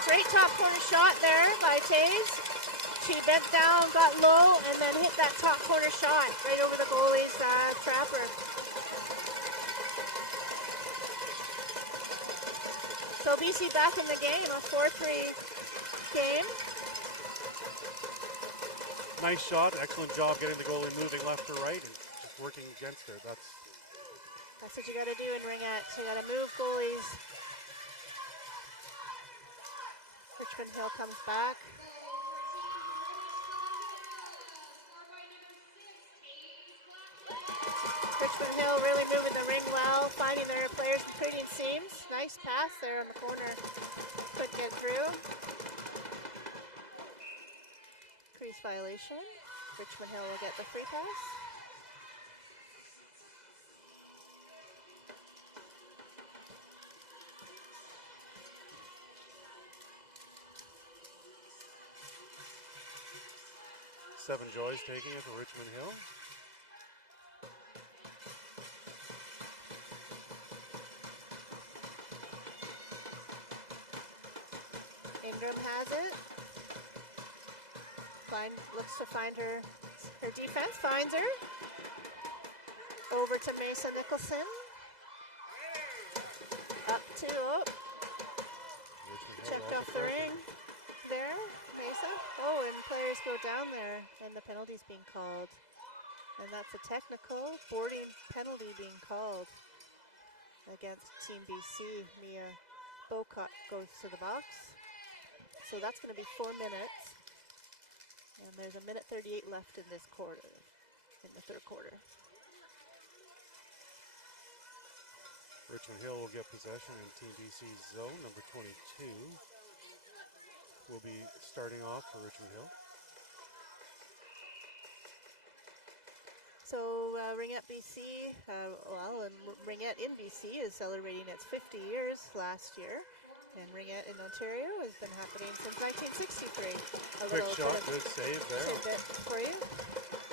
Great top corner shot there by Taze. She bent down, got low, and then hit that top corner shot right over the goalie's trapper. So BC back in the game, a 4-3 game. Nice shot, excellent job getting the goalie moving left to right and just working against her. That's what you got to do in Ringette. You got to move goalies. Richmond-Hill comes back. Richmond-Hill really moving the ring well, finding their players, creating seams. Nice pass there on the corner. Couldn't get through. Crease violation. Richmond-Hill will get the free pass. Seven Joys taking it for Richmond-Hill. Ingram has it. Looks to find her defense, finds her. Over to Mesa Nicholson. Up to, checked off the ring there, Mesa. And players go down there, and the penalty's being called. And that's a technical boarding penalty being called against Team BC. Mia Bocock goes to the box. So that's going to be 4 minutes. And there's a minute 38 left in this quarter, in the third quarter. Richmond-Hill will get possession in Team BC's zone. Number 22 will be starting off for Richmond-Hill. So Ringette BC, and Ringette in BC is celebrating its 50 years last year. And Ringette in Ontario has been happening since 1963. Quick shot, good save there. Tidbit for you.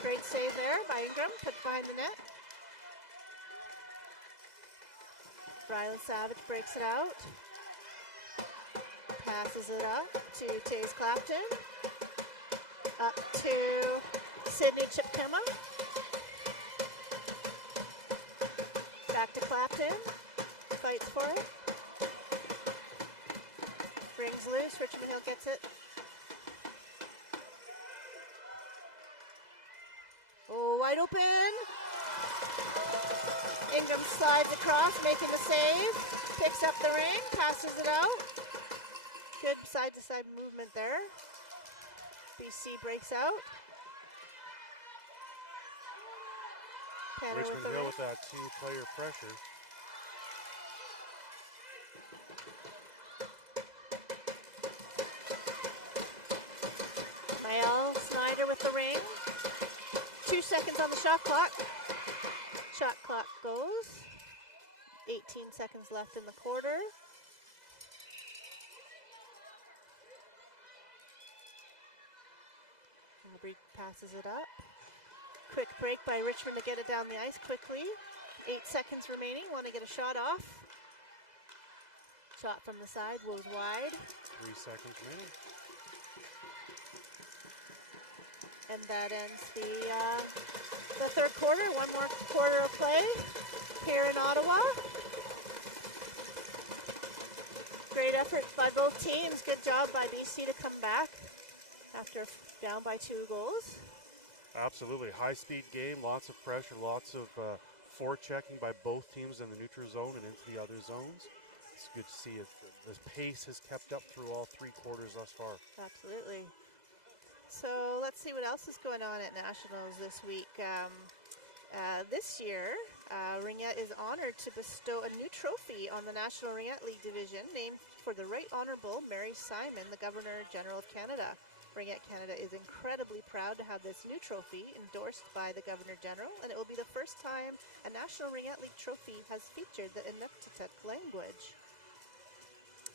Great save there by Ingram, put behind the net. Ryland Savage breaks it out. Passes it up to Taze Clapton. Up to Sydney Chipkema. Back to Clapton. Fights for it. Rings loose. Richmond-Hill gets it. Wide open. Ingram slides across, making the save. Picks up the ring, passes it out. Good side-to-side movement there. BC breaks out. Tanner with the Richmond-Hill ring. with that two-player pressure. Snyder with the ring. 2 seconds on the shot clock. Shot clock goes. 18 seconds left in the quarter. Aubrey passes it up. Quick break by Richmond to get it down the ice quickly. 8 seconds remaining. Want to get a shot off. Shot from the side goes wide. 3 seconds remaining. And that ends the third quarter. One more quarter of play here in Ottawa. Great effort by both teams. Good job by BC to come back after down by 2 goals. Absolutely. High-speed game, lots of pressure, lots of forechecking by both teams in the neutral zone and into the other zones. It's good to see if the pace has kept up through all 3 quarters thus far. Absolutely. So let's see what else is going on at Nationals this week. This year, Ringette is honored to bestow a new trophy on the National Ringette League Division named for the Right Honourable Mary Simon, the Governor-General of Canada. Ringette Canada is incredibly proud to have this new trophy endorsed by the Governor-General, and it will be the first time a National Ringette League trophy has featured the Inuktitut language.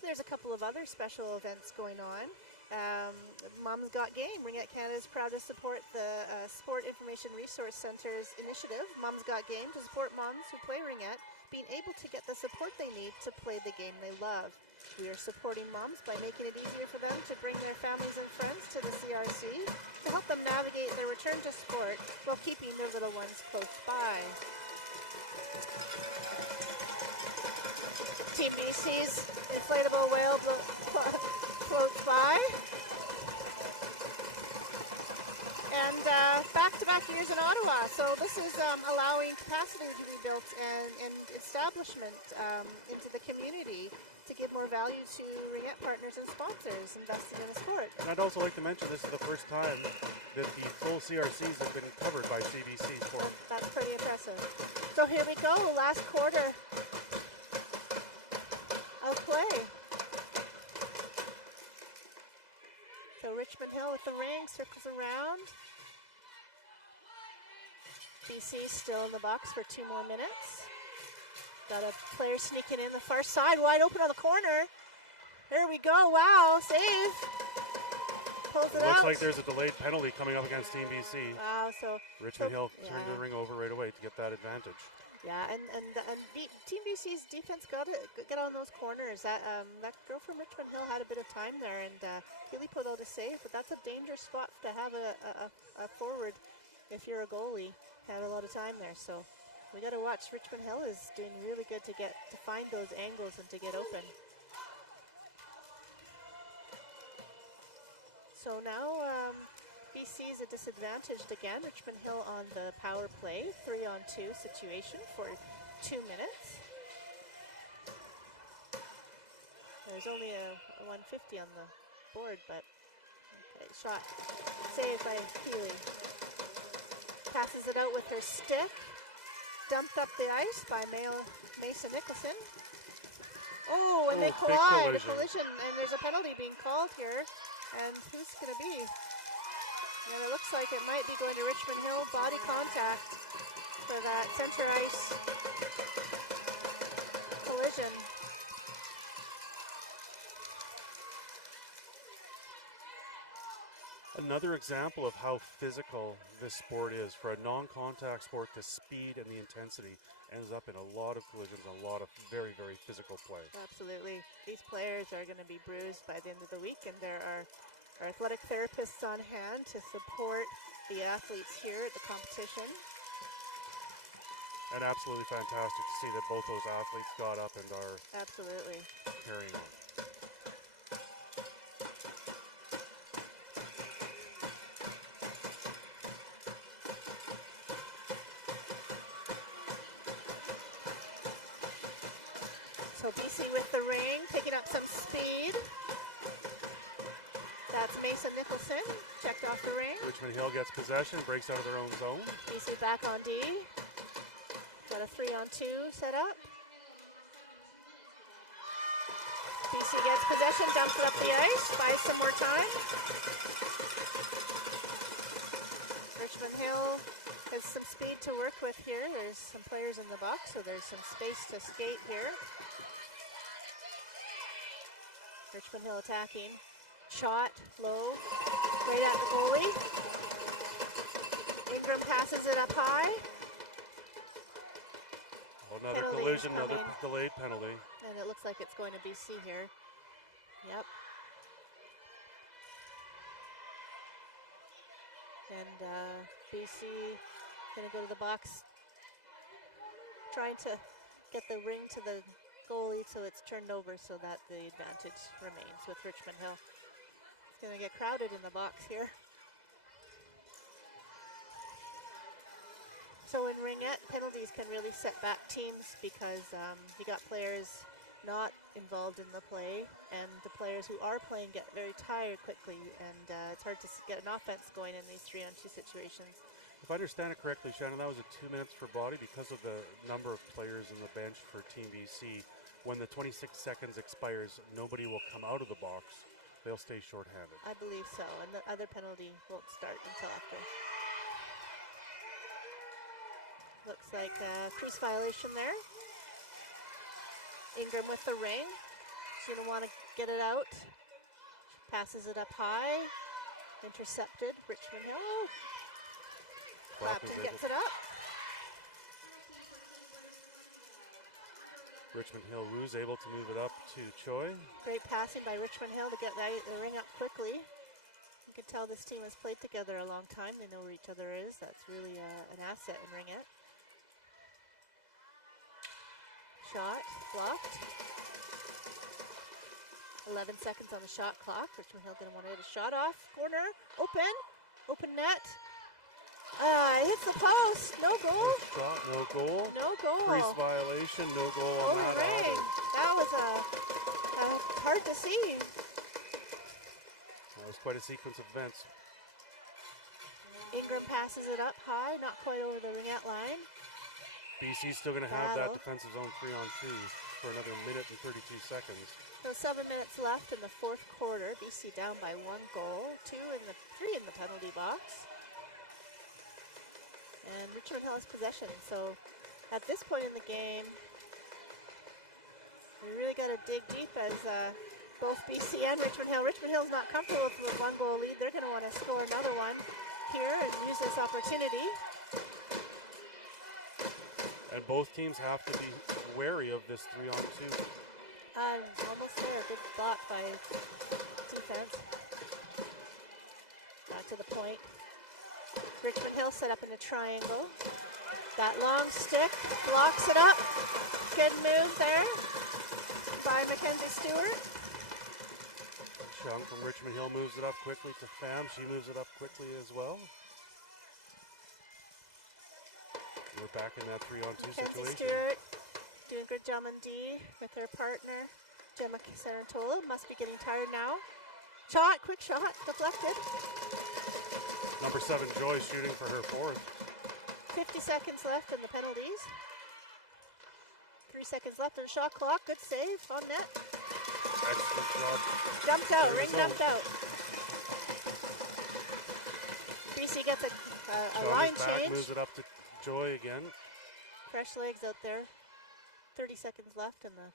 There's a couple of other special events going on. Mom's Got Game. Ringette Canada is proud to support the Sport Information Resource Centre's initiative, Mom's Got Game, to support moms who play Ringette being able to get the support they need to play the game they love. We are supporting moms by making it easier for them to bring their families and friends to the CRC to help them navigate their return to sport while keeping their little ones close by. Team BC's inflatable whale floats by. And back-to-back years in Ottawa. So this is allowing capacity to be built and establishment into the community to give more value to Ringette partners and sponsors invested in the sport. And I'd also like to mention this is the first time that the full CRCs have been covered by CBC Sport. That's pretty impressive. So here we go, last quarter of play. So Richmond-Hill with the ring, circles around. BC still in the box for 2 more minutes. Got a player sneaking in the far side, wide open on the corner. There we go, wow, save. Pulls it out. Looks like there's a delayed penalty coming up against Team BC. Wow, so Richmond-Hill turned the ring over right away to get that advantage. Yeah, and Team BC's defense got to get on those corners. That girl from Richmond-Hill had a bit of time there and really put out a save, but that's a dangerous spot to have a forward if you're a goalie. Have a lot of time there, so we got to watch. Richmond-Hill is doing really good to find those angles and to get open. So now BC's a disadvantaged again. Richmond-Hill on the power play, 3-on-2 situation for 2 minutes. There's only a 150 on the board, but okay, shot saved by Healy. Passes it out with her stick. Dumped up the ice by Mason Nicholson. Oh, and they collide. A collision, and there's a penalty being called here. And who's it going to be? And it looks like it might be going to Richmond-Hill. Body contact for that center ice collision. Another example of how physical this sport is. For a non-contact sport, the speed and the intensity ends up in a lot of collisions, a lot of very, very physical play. Absolutely. These players are going to be bruised by the end of the week, and there are athletic therapists on hand to support the athletes here at the competition. And absolutely fantastic to see that both those athletes got up and are absolutely carrying on. So BC with the ring, picking up some speed. That's Mason Nicholson, checked off the ring. Richmond-Hill gets possession, breaks out of their own zone. BC back on D. Got a 3-on-2 set up. BC gets possession, dumps it up the ice, buys some more time. Richmond-Hill has some speed to work with here. There's some players in the box, so there's some space to skate here. Richmond-Hill attacking. Shot, low, right at the goalie. Ingram passes it up high. Another Penalty collision, coming. another delayed penalty. And it looks like it's going to BC here. Yep. And BC going to go to the box, trying to get the ring to the goalie so it's turned over so that the advantage remains with Richmond-Hill. It's going to get crowded in the box here. So in ringette, penalties can really set back teams because you got players not involved in the play, and the players who are playing get very tired quickly, and it's hard to get an offense going in these 3-on-2 situations. If I understand it correctly, Shannon, that was a 2 minutes for body because of the number of players in the bench for Team BC. When the 26 seconds expires, nobody will come out of the box. They'll stay shorthanded. I believe so, and the other penalty won't start until after. Looks like a crease violation there. Ingram with the ring. She's going to want to get it out. Passes it up high. Intercepted. Richmond-Hill. Clapton gets it up. Richmond-Hill Ruse able to move it up to Choi. Great passing by Richmond-Hill to get the ring up quickly. You can tell this team has played together a long time. They know where each other is. That's really an asset in ringette. Shot, blocked. 11 seconds on the shot clock. Richmond-Hill going to want to hit a shot off. Corner, open net. Hits the post, no goal. No shot, no goal. No goal. Crease violation, no goal on that ring. either. That was hard to see. That was quite a sequence of events. Ingram passes it up high, not quite over the ringette line. BC's still going to have that defensive zone 3-on-2 for another minute and 32 seconds. So 7 minutes left in the fourth quarter. BC down by 1 goal, 3 in the penalty box. And Richmond-Hill has possession. So at this point in the game, we really got to dig deep as both BC and Richmond-Hill. Richmond-Hill's not comfortable with a 1-goal lead. They're going to want to score another one here and use this opportunity. And both teams have to be wary of this 3-on-2. Almost there, a good block by defense. Back to the point. Richmond-Hill set up in a triangle. That long stick blocks it up. Good move there by Mackenzie Stewart. Chung from Richmond-Hill moves it up quickly to Pham. She moves it up quickly as well. We're back in that 3-on-2 situation. Stewart doing a good job on D with her partner, Gemma Santola. Must be getting tired now. Shot, quick shot, deflected. Number 7, Joy, shooting for her 4th. 50 seconds left in the penalties. 3 seconds left in the shot clock. Good save on net. Excellent job. Dumped out, ring dumped out. BC gets a line change. Moves it up to Joy again. Fresh legs out there. 30 seconds left in the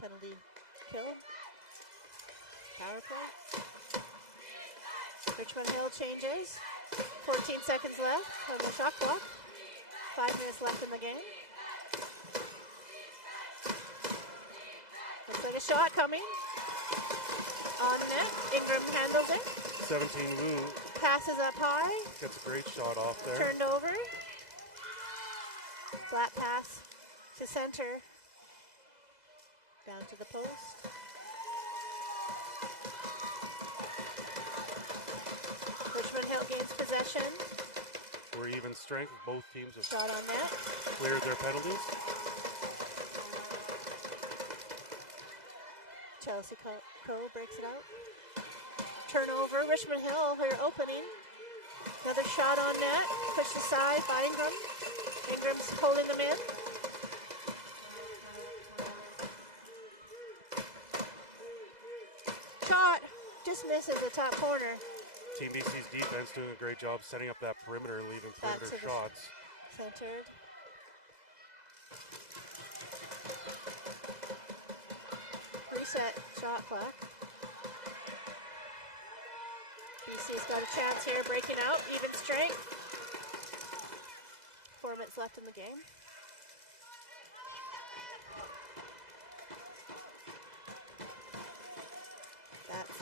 penalty kill. Power play. Richmond-Hill changes. 14 seconds left on the shot clock. 5 minutes left in the game. Looks like a shot coming. On net. Ingram handles it. 17 Wu. Passes up high. Gets a great shot off there. Turned over. Flat pass to center. Down to the post. Richmond-Hill gains possession. We're even strength. Both teams have Shot on net. cleared their penalties. Kelsey Coe breaks it out. Turnover, Richmond-Hill, her opening. Another shot on net, pushed aside by Ingram. Ingram's holding them in. Shot, just misses the top corner. Team BC's defense doing a great job setting up that perimeter, leaving perimeter shots. Centered. Reset shot clock. BC's got a chance here, breaking out, even strength. 4 minutes left in the game. That's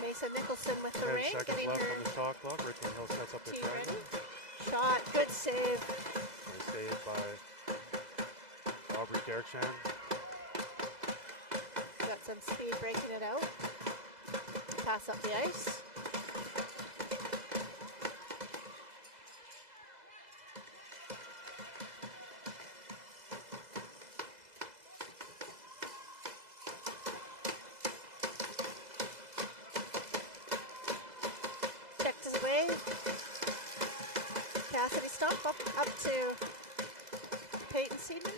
Mason Nicholson with the 10 ring. seconds Getting left her on the shot clock. Richmond-Hill sets up their team ready. triangle. Shot, good save. Nice save by Aubrey Derkshan. Got some speed breaking it out. Pass up the ice. Checked his way. Cassidy Stump up to Peyton Seaman.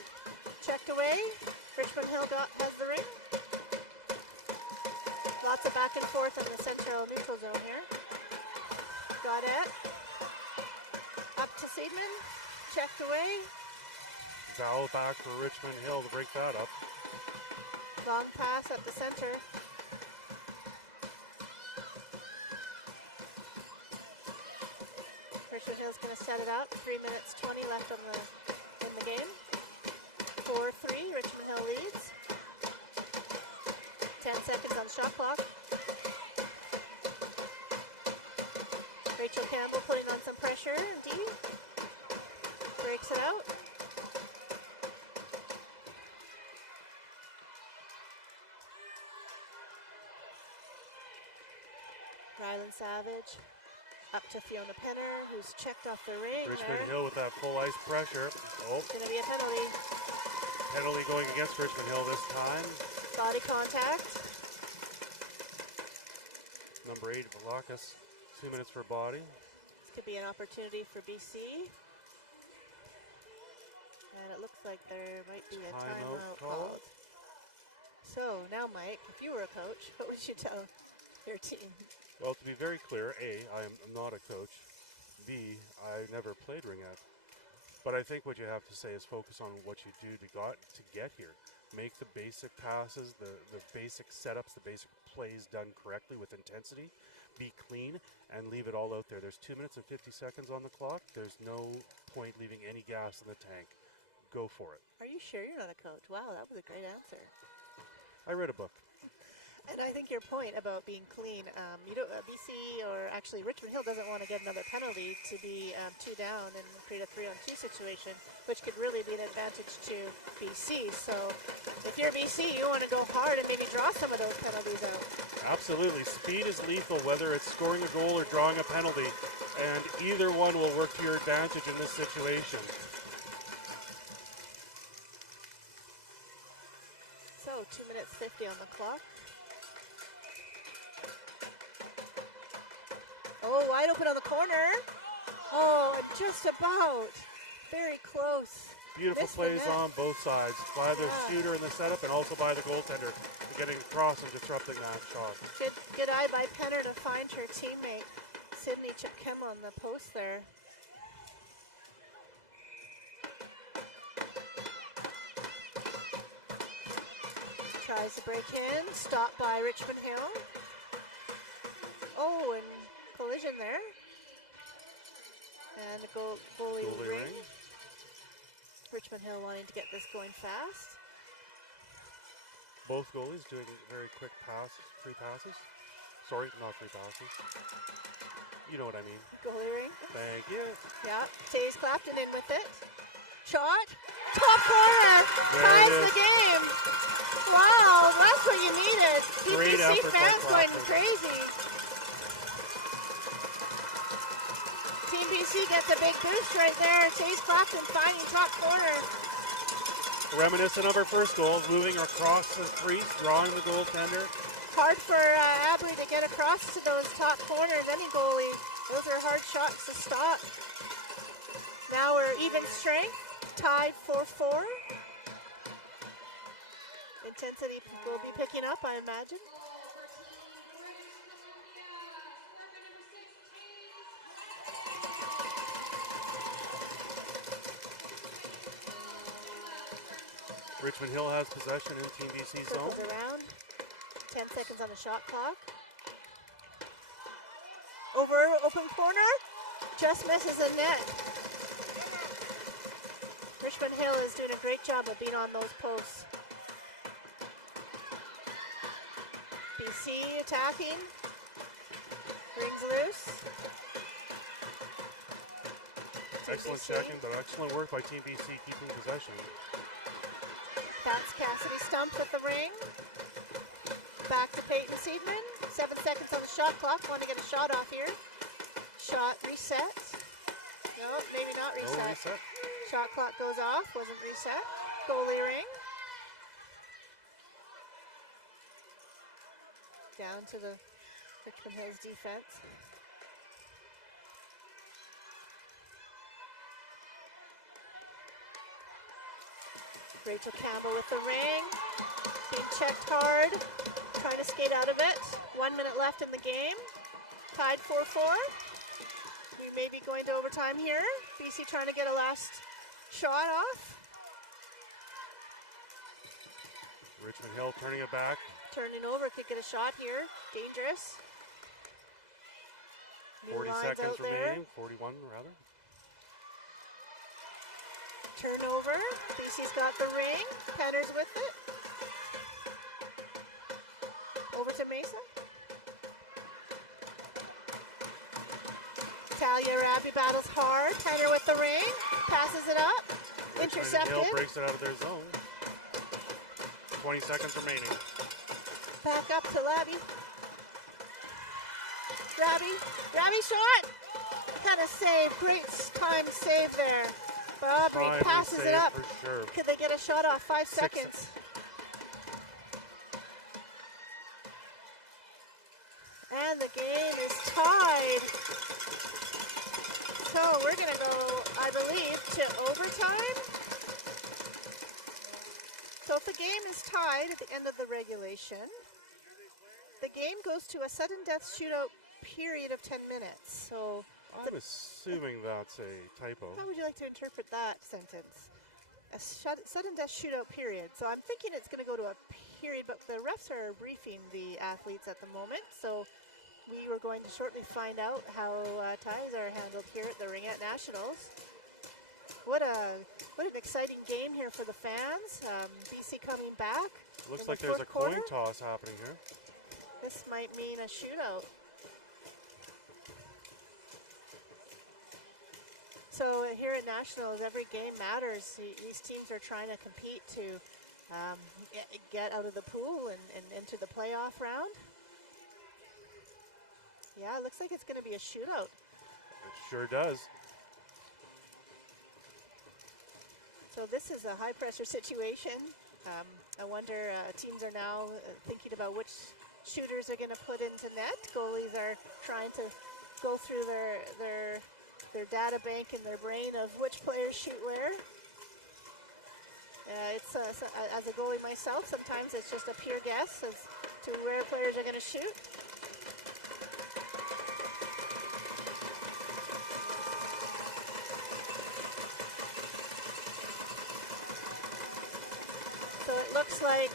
Checked away. Richmond-Hill has the ring. Lots of back and forth in the central neutral zone here. Got it. Up to Seidman. Checked away. Foul back for Richmond-Hill to break that up. Long pass at the center. Richmond-Hill's going to set it up. 3 minutes 20 left in the game. 4-3. Richmond-Hill leads. 10 seconds on the shot clock. Rachel Campbell putting on some pressure. D breaks it out. Rylan Savage up to Fiona Penner, who's checked off the ring. Richmond-Hill with that full ice pressure. Oh, It's going to be a penalty. penalty going against Richmond-Hill this time. Body contact. Number 8, Velakis. 2 minutes for body. This could be an opportunity for BC. And it looks like there might be a timeout called. So now, Mike, if you were a coach, what would you tell your team? Well, to be very clear, A, I am not a coach. B, I never played ringette. But I think what you have to say is focus on what you do to get here. Make the basic passes, the basic setups, the basic plays done correctly with intensity. Be clean and leave it all out there. There's 2 minutes and 50 seconds on the clock. There's no point leaving any gas in the tank. Go for it. Are you sure you're not a coach? Wow, that was a great answer. I read a book. And I think your point about being clean, BC or actually Richmond-Hill doesn't want to get another penalty to be 2 down and create a 3-on-2 situation, which could really be an advantage to BC. So if you're BC, you want to go hard and maybe draw some of those penalties out. Absolutely. Speed is lethal, whether it's scoring a goal or drawing a penalty, and either one will work to your advantage in this situation. So 2 minutes 50 on the clock. Oh, wide open on the corner. Oh, just about. Very close. Beautiful plays on both sides, by the shooter in the setup and also by the goaltender, getting across and disrupting that shot. Good eye by Penner to find her teammate, Sydney Chipkem, on the post there. Tries to break in, stopped by Richmond-Hill. Oh, and collision there. And a goalie ring. Richmond-Hill wanting to get this going fast. Both goalies doing very quick free passes. Sorry, not free passes. You know what I mean. Goalie ring. Thank you. Yeah, Taze Clapton in with it. Shot. Top corner. Ties the game. Wow, that's what you needed. Great BC effort by fans going Clapton. crazy. Team BC gets a big boost right there. Chase Clapton finding top corner. Reminiscent of her first goal, moving across the crease, drawing the goaltender. Hard for Abley to get across to those top corners, any goalie. Those are hard shots to stop. Now we're even strength, tied 4-4. Intensity will be picking up, I imagine. Richmond-Hill has possession in Team BC zone. Circles around. 10 seconds on the shot clock. Over open corner. Just misses the net. Richmond-Hill is doing a great job of being on those posts. BC attacking. Rings loose. Excellent checking, but excellent work by Team BC keeping possession. That's Cassidy stumped at the ring. Back to Peyton Seidman. 7 seconds on the shot clock. Want to get a shot off here. Shot reset. No, maybe not reset. No reset. Shot clock goes off. Wasn't reset. Goalie ring. Down to the Richmond Hills defense. Rachel Campbell with the ring. Being checked hard. Trying to skate out of it. 1 minute left in the game. Tied 4-4. We may be going to overtime here. BC trying to get a last shot off. Richmond Hill turning it back. Turning over, could get a shot here. Dangerous. 40 seconds remaining. 41 rather. Turnover. BC's got the ring. Penner's with it. Over to Mesa. Talia Rabi battles hard. Penner with the ring. Passes it up. Intercepted. Hill breaks it out of their zone. 20 seconds remaining. Back up to Labby. Rabi shot. Had a save. Great time save there. But Aubrey passes it up. For sure. Could they get a shot off? 5 seconds. And the game is tied. So we're going to go, I believe, to overtime. So if the game is tied at the end of the regulation, the game goes to a sudden death shootout period of 10 minutes. So I'm assuming that's a typo. how would you like to interpret that sentence? A sudden death shootout period. So I'm thinking it's going to go to a period, but the refs are briefing the athletes at the moment. So we were going to shortly find out how ties are handled here at the Ringette Nationals. What an exciting game here for the fans. BC coming back. Looks like there's a coin toss happening here. This might mean a shootout. So here at Nationals, every game matters. These teams are trying to compete to get out of the pool and into the playoff round. Yeah, it looks like it's going to be a shootout. It sure does. So this is a high-pressure situation. I wonder, teams are now thinking about which shooters are going to put into net. Goalies are trying to go through their data bank in their brain of which players shoot where. So as a goalie myself, sometimes it's just a pure guess as to where players are going to shoot. So it looks like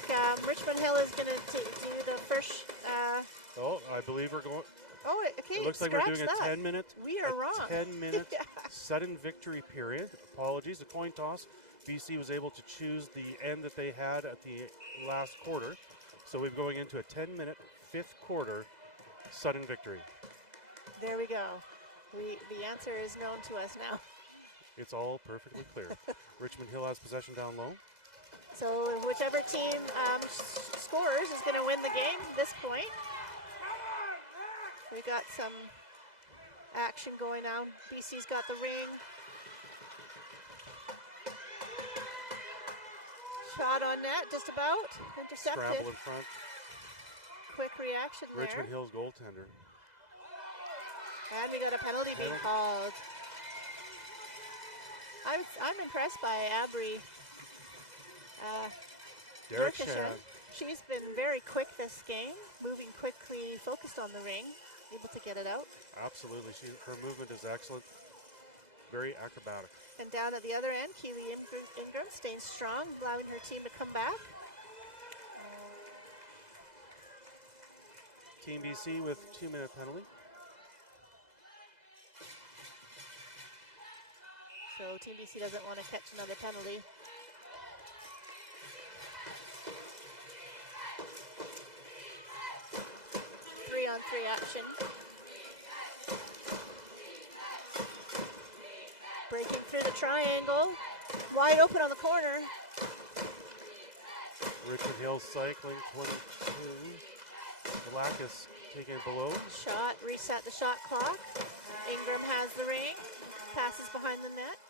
Richmond-Hill is going to do the first. I believe we're going. Oh, okay. It looks like we're doing a 10-minute. We are wrong. 10-minute Yeah. sudden victory period. Apologies, a coin toss. BC was able to choose the end that they had at the last quarter. So we're going into a 10-minute, fifth quarter sudden victory. There we go. The answer is known to us now. It's all perfectly clear. Richmond Hill has possession down low. So whichever team scores is going to win the game at this point. We got some action going on. BC's got the ring. Shot on net, just about. Intercepted. Scramble in front. Quick reaction there. Richmond-Hill's goaltender. And we got a penalty being called. I'm impressed by Abri. Derek-Shan. She's been very quick this game, moving quickly, focused on the ring, able to get it out. Absolutely. Her movement is excellent. Very acrobatic. And down at the other end, Keely Ingram staying strong, allowing her team to come back. Team BC with 2-minute penalty. So Team BC doesn't want to catch another penalty. Three-on-three action. Breaking through the triangle. Wide open on the corner. Richmond-Hill cycling 22. Velakis taking it below. Shot, reset the shot clock. Ingram has the ring. Passes behind the net.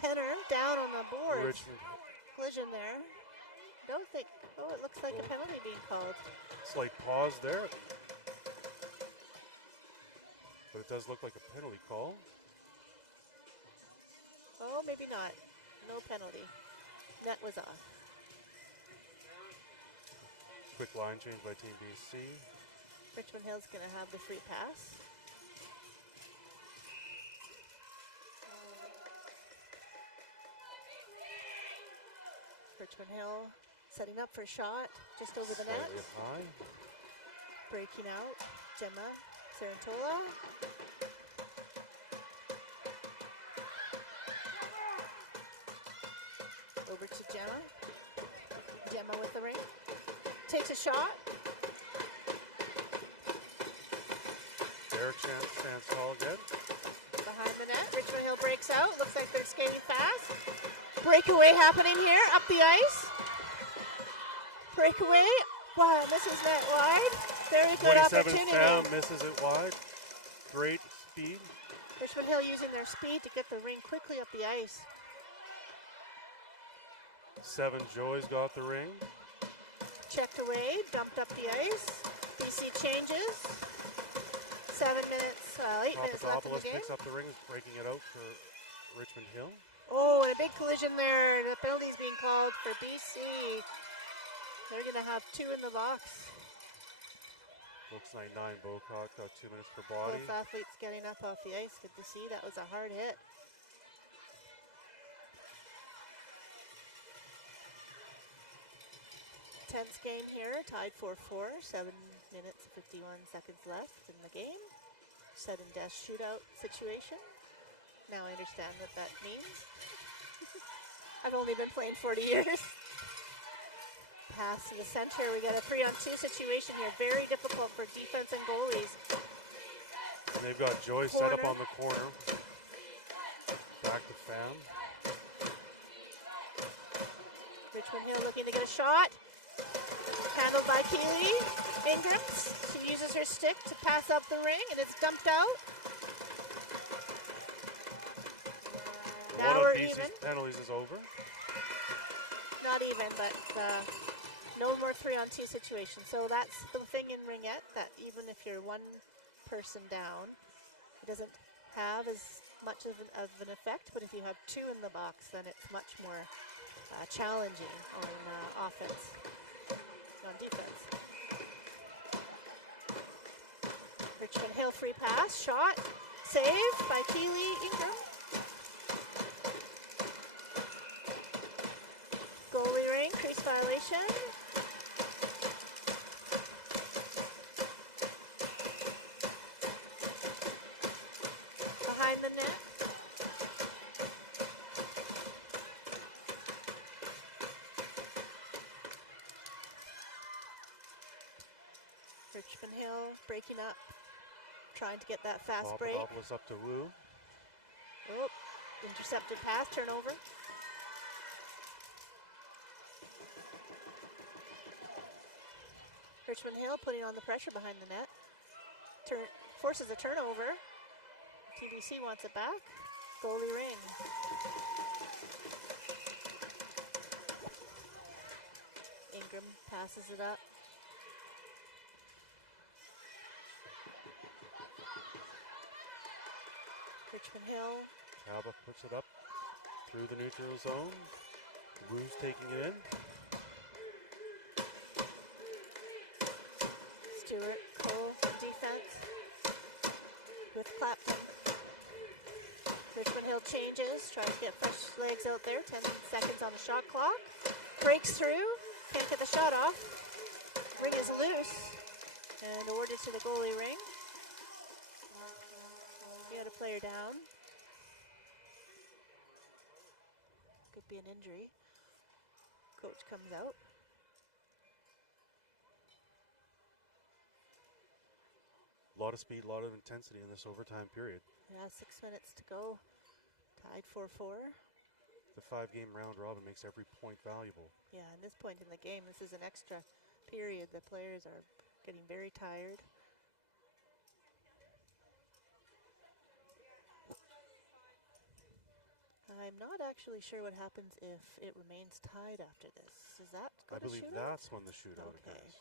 Penner down on the board. Richmond. Collision there. Don't think. Oh, it looks like a penalty being called. Slight pause there. But it does look like a penalty call. Oh, maybe not. No penalty. Net was off. Quick line change by Team BC. Richmond-Hill's going to have the free pass. Richmond-Hill setting up for a shot just over the net. Slightly high. Breaking out. Gemma Sarantola. Over to Gemma. Gemma with the ring. Takes a shot. Derek-Shan stands tall again. Behind the net. Richmond-Hill breaks out. Looks like they're skating fast. Breakaway happening here. Up the ice. Breakaway. Wow, misses net wide. Very good 27th opportunity. down, misses it wide. Great speed. Richmond-Hill using their speed to get the ring quickly up the ice. 7 Joy's got the ring. Checked away, dumped up the ice. BC changes. 8 minutes left in the Papadopoulos game. picks up the ring, is breaking it out for Richmond-Hill. Oh, and a big collision there. The penalty's being called for BC. They're going to have 2 in the box. Looks like 9 Bocock got 2 minutes per body. Both athletes getting up off the ice. Good to see. That was a hard hit. Tense game here, tied 4-4, 7 minutes, 51 seconds left in the game. Sudden death shootout situation. Now I understand what that means. I've only been playing 40 years. Pass to the center. We got a 3-on-2 situation here. Very difficult for defense and goalies. And they've got Joy set up on the corner. Back to Pham. Richmond-Hill looking to get a shot. Handled by Keely Ingram. She uses her stick to pass up the ring, and it's dumped out. Now One of we're BC's even. penalties is over. Not even, but no more 3-on-2 situation. So that's the thing in ringette, that even if you're one person down, it doesn't have as much of an effect. But if you have 2 in the box, then it's much more challenging on offense, on defense. Richmond-Hill free pass, shot, save by Keely Ingram. Goalie ring, crease violation. Behind the net. Richmond-Hill breaking up, trying to get that fast break. Papadopoulos up to Wu. Oh, intercepted pass, turnover. Richmond-Hill putting on the pressure behind the net. Forces a turnover. TBC wants it back. Goalie ring. Ingram passes it up. Richmond-Hill. Alba puts it up through the neutral zone. Wu's taking it in. Stewart, Cole on defense with Clapton. Richmond-Hill changes, tries to get fresh legs out there. 10 seconds on the shot clock. Breaks through, can't get the shot off. Ring is loose and awarded to the goalie Ring. He had a player down. Could be an injury. Coach comes out. A lot of speed, a lot of intensity in this overtime period. Yeah, 6 minutes to go. Tied 4-4. The 5-game round robin makes every point valuable. Yeah, at this point in the game, this is an extra period. The players are getting very tired. I'm not actually sure what happens if it remains tied after this. Is that I believe shootout? that's when the shootout Okay. occurs.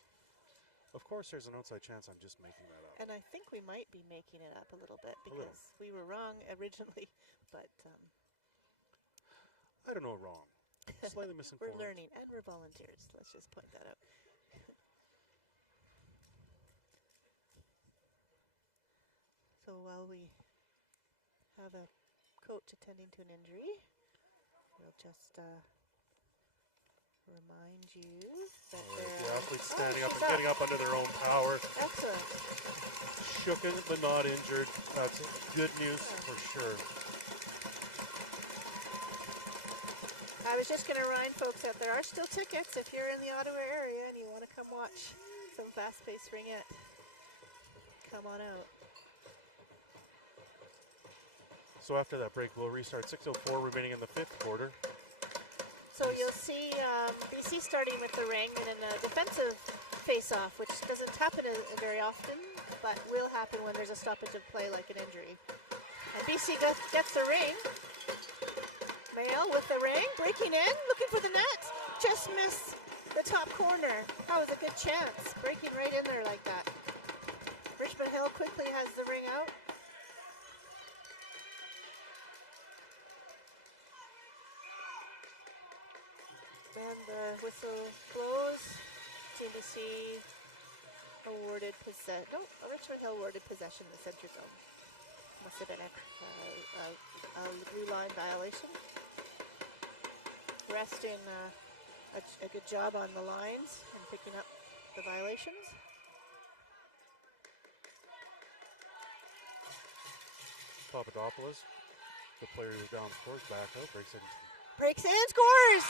Of course, there's an outside chance I'm just making that up. And I think we might be making it up a little bit little. because we were wrong originally, but I don't know wrong. Slightly we're misinformed. learning and we're volunteers. Let's just point that out. So while we have a coach attending to an injury, we'll just remind you that The athletes standing up she's and getting up under their own power. Excellent. Shooken but not injured. That's good news for sure. I was just going to remind folks that there are still tickets if you're in the Ottawa area and you want to come watch some fast-paced ringette. Come on out. So after that break, we'll restart. 6:04 remaining in the 5th quarter. So you'll see BC starting with the Ring in a defensive face-off, which doesn't happen very often, but will happen when there's a stoppage of play like an injury. And BC gets the Ring. Mail with the Ring, breaking in, looking for the net. Just missed the top corner. That was a good chance, breaking right in there like that. Richmond-Hill quickly has the Ring out. And the whistle blows. TBC awarded possession. No, Richmond-Hill awarded possession in the center zone. Must have been a blue line violation. Rest in a good job on the lines and picking up the violations. Papadopoulos, the player who's down the court, back out, breaks in. Breaks in, scores!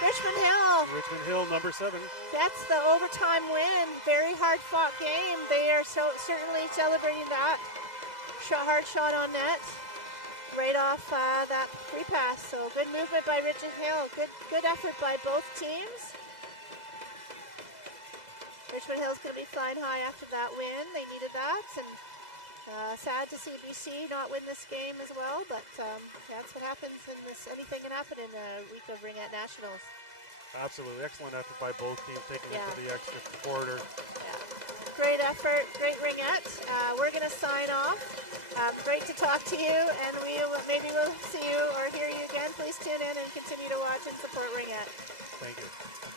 Richmond-Hill. Richmond-Hill, number 7. That's the overtime win. Very hard-fought game. They are certainly celebrating that. Hard shot on net. Right off that free pass. So good movement by Richmond-Hill. Good effort by both teams. Richmond-Hill's going to be flying high after that win. They needed that. And sad to see BC not win this game as well, but that's what happens in this. Anything can happen in a week of Ringette Nationals. Absolutely. Excellent effort by both teams, taking it to the extra quarter. Yeah. Great effort, great Ringette. We're going to sign off. Great to talk to you, and maybe we'll see you or hear you again. Please tune in and continue to watch and support Ringette. Thank you.